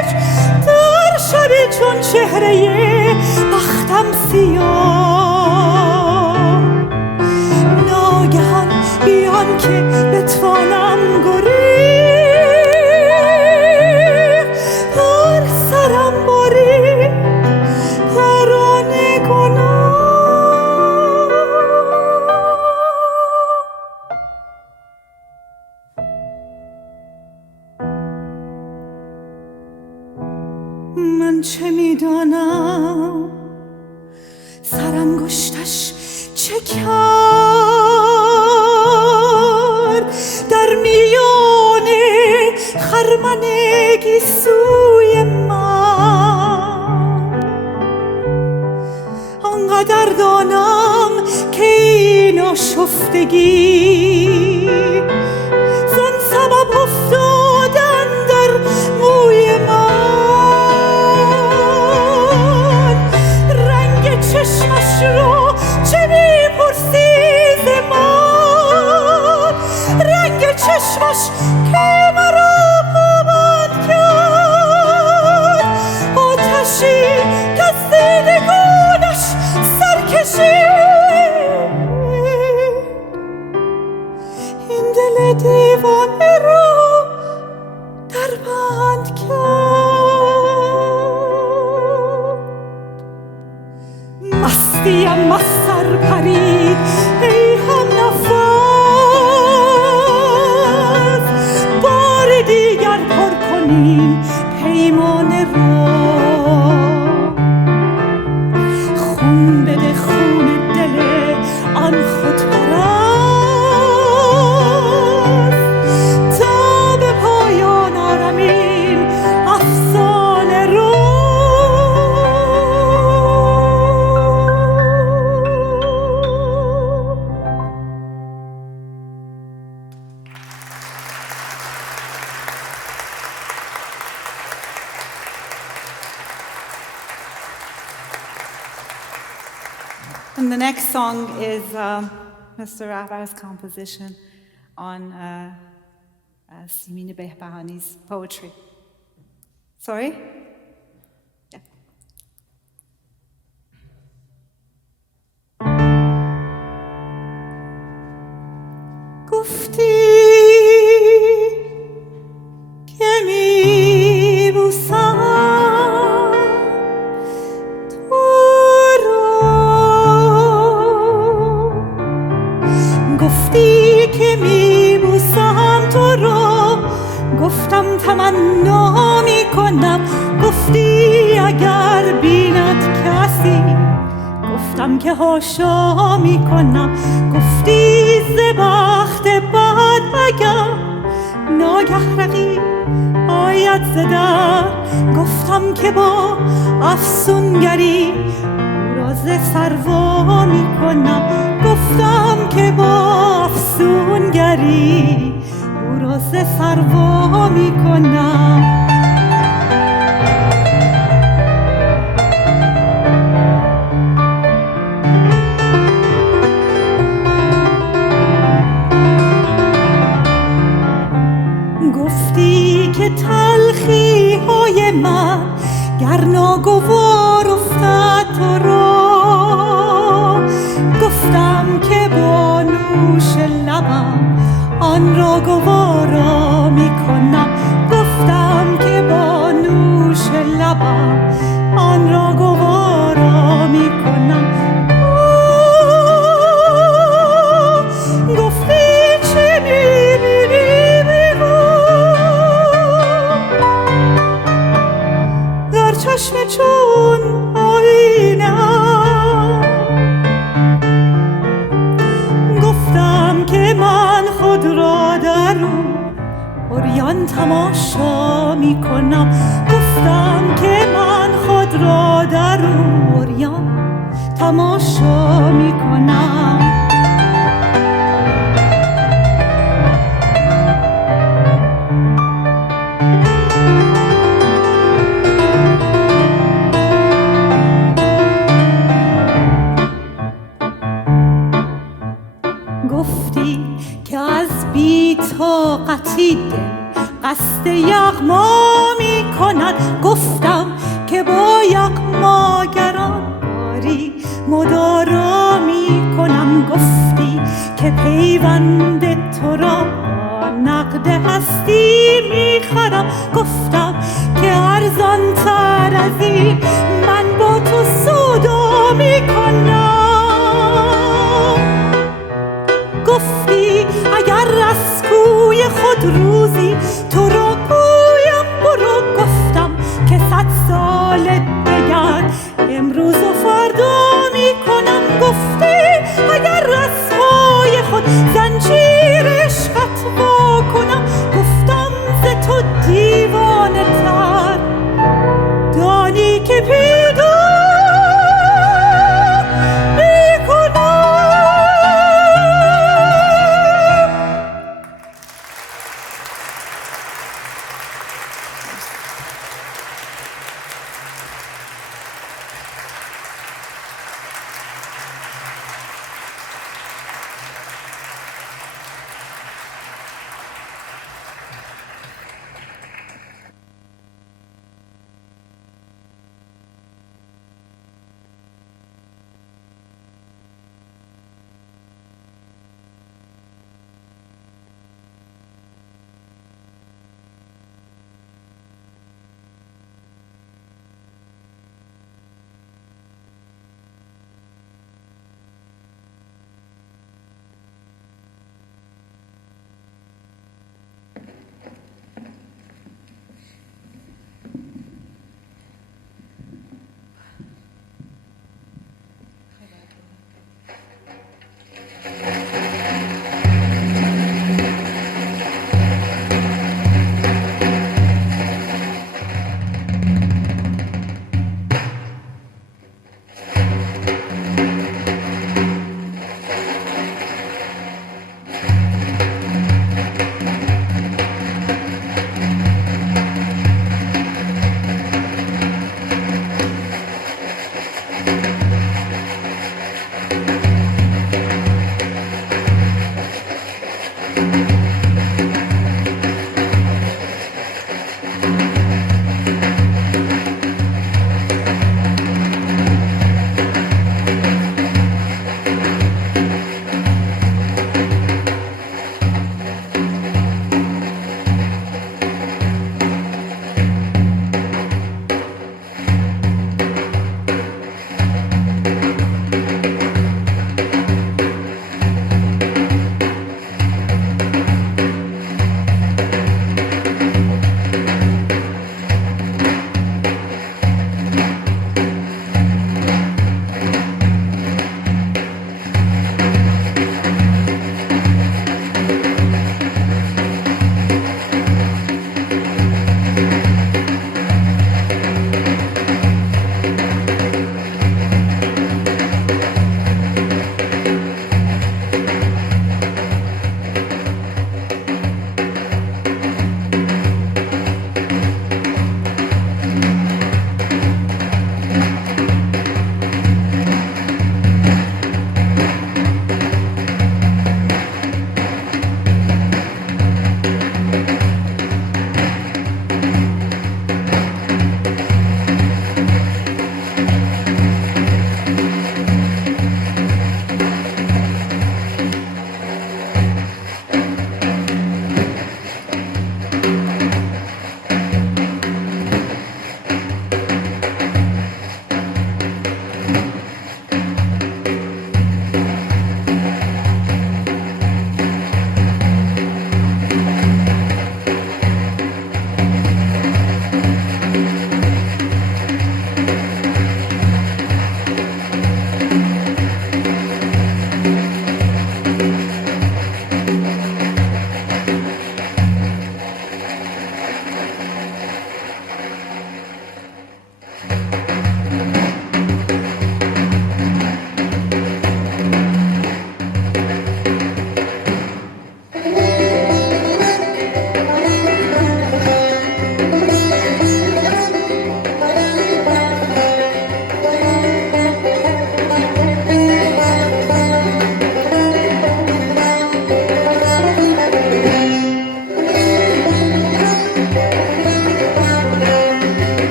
عشق در شبی چون چهره بختم سیاه ناگهان بیان که بتوانم گریخت بر سرم باری پرانه گناه من چه میدانم سرانگشتش چه کرد در میان خرمن گیسوی من آنقدر دانم که این آشفتگی زان سبب افتادن در موی من رنگ چشمش رو چه میپرسی ز من رنگ چشمش که مرا پابند کرد آتشی کز دیدگانش سرکشید این دل دیوانه رو در بند کرد مستیم از سر پرید ای هم‌نفس بار دیگر پر کنیم پیمانه را خون بده خون دل آن خودپرست تا به پایان آرم این افسانه رو And the next song is Mr. Rahbar's composition on Simin Behbahani's poetry. Sorry? Yeah. گفتی که میبوسم تو رو، گفتی که میبوسم تو رو، گفتم تمنا میکنم، گفتی اگر بیند کسی، گفتم که هاشا میکنم، گفتی ز بخت بد اگر ناگه رقیب آید ز در، گفتم که با افسونگری او را ز سروا میکنم، گفتم که با افسونگری او را ز سروا میکنم. گفتی که تلخی های من گر ناگوار افتد تو را، گفتم که با نوش لبم آن را گوارا میکنم، گفتم که با نوش لبم آن را گوارا میکنم. گفتی چه میبینی بگو در چشم چون آینه، گفتم که من خود را در او عریان تماشا میکنم، گفتم که من خود را در او عریان تماشا میکنم. گفتی که از بی‌طاقتی دل قصد یغما می کند، گفتم که با یغماگران باری مدارا می کنم، گفتی که پیوند تو را با نقد هستی می خرم، گفتم که ارزان تر از این من با تو سودا می کنم. گفتی اگر از کوی خود روزی تو را گویم برو، گفتم که 100 سال دگر امروز و فردا می کنم، گفتی اگر از پای خود زنجیر عشقت وا کنم، گفتم ز تو دیوانه تر دانی که پیدا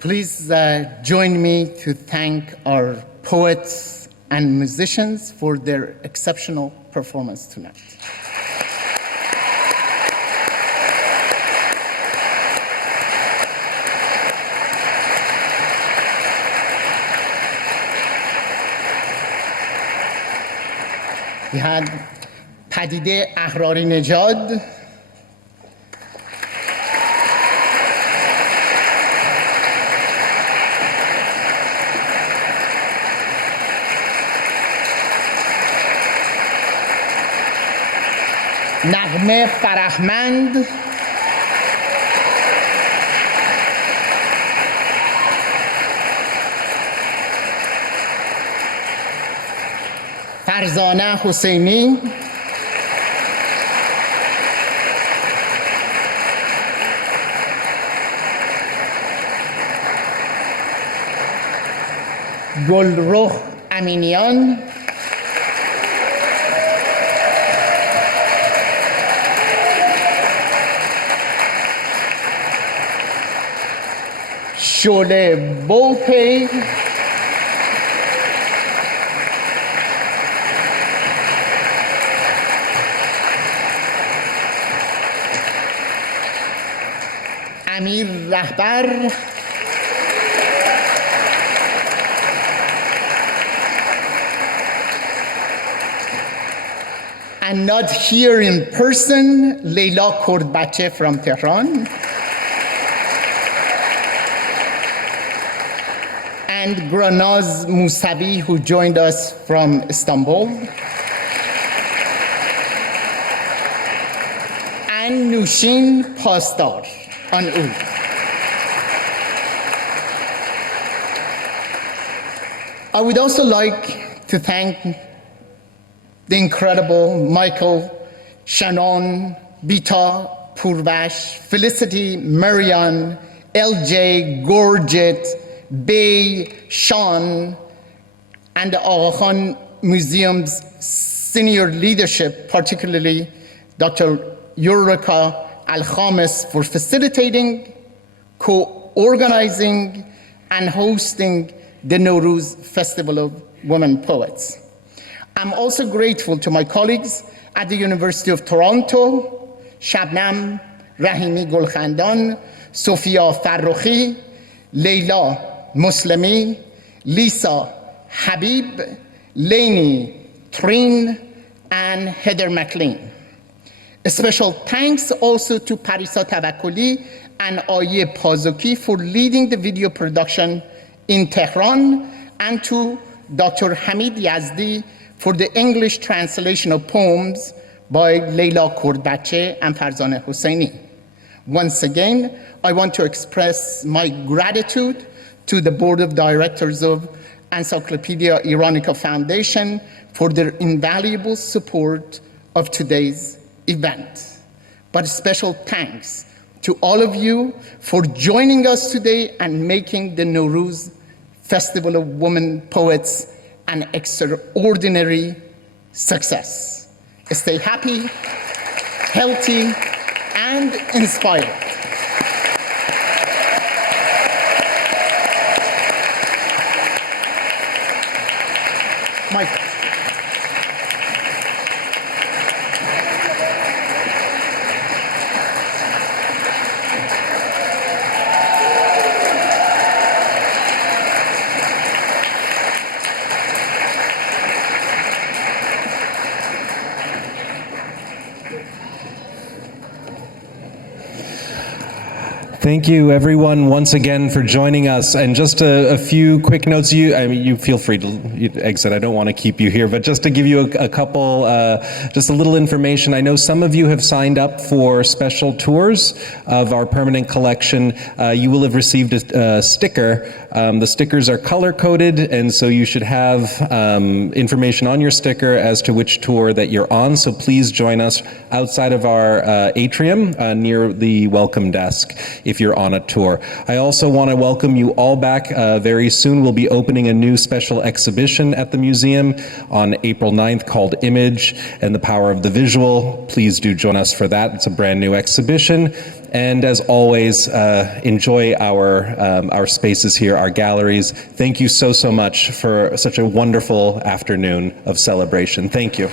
Please join me to thank our poets and musicians for their exceptional performance tonight. We had Padide Ahrari Nejad, Naghmeh Farahmand, Farzana Hosseini, Golrukh Aminian, Sholeh Bolpay, Amir Rahbar, and not here in person, Leila Kordbache from Tehran, and Granaz Musavi, who joined us from Istanbul, and Nushin Pastar on Oud. I would also like to thank the incredible Michael, Shannon, Bita, Purvash, Felicity, Marianne, LJ, Gorjit, Bay, Sean, and the Aga Khan Museum's senior leadership, particularly Dr. Yurika Al-Khamis, for facilitating, co-organizing, and hosting the Nowruz Festival of Women Poets. I'm also grateful to my colleagues at the University of Toronto, Shabnam Rahimi Golkhandan, Sofia Farrohi, Leila Muslimi, Lisa Habib, Lainey Trin, and Heather McLean. A special thanks also to Parisa Tavakkoli and Aye Pazoki for leading the video production in Tehran, and to Dr. Hamid Yazdi for the English translation of poems by Leila Kordbache and Farzana Hosseini. Once again, I want to express my gratitude to the Board of Directors of Encyclopedia Iranica Foundation for their invaluable support of today's event. But special thanks to all of you for joining us today and making the Nowruz Festival of Women Poets an extraordinary success. Stay happy, healthy, and inspired. Mike. Thank you, everyone, once again for joining us. And just a few quick notes. You feel free to exit. I don't want to keep you here, but just to give you a couple, just a little information. I know some of you have signed up for special tours of our permanent collection. You will have received a sticker. The stickers are color-coded, and so you should have information on your sticker as to which tour that you're on. So please join us outside of our atrium near the welcome desk if you're on a tour. I also want to welcome you all back very soon. We'll be opening a new special exhibition at the museum on April 9th called Image and the Power of the Visual. Please do join us for that. It's a brand new exhibition. And as always, enjoy our spaces here, our galleries. Thank you so much for such a wonderful afternoon of celebration. Thank you.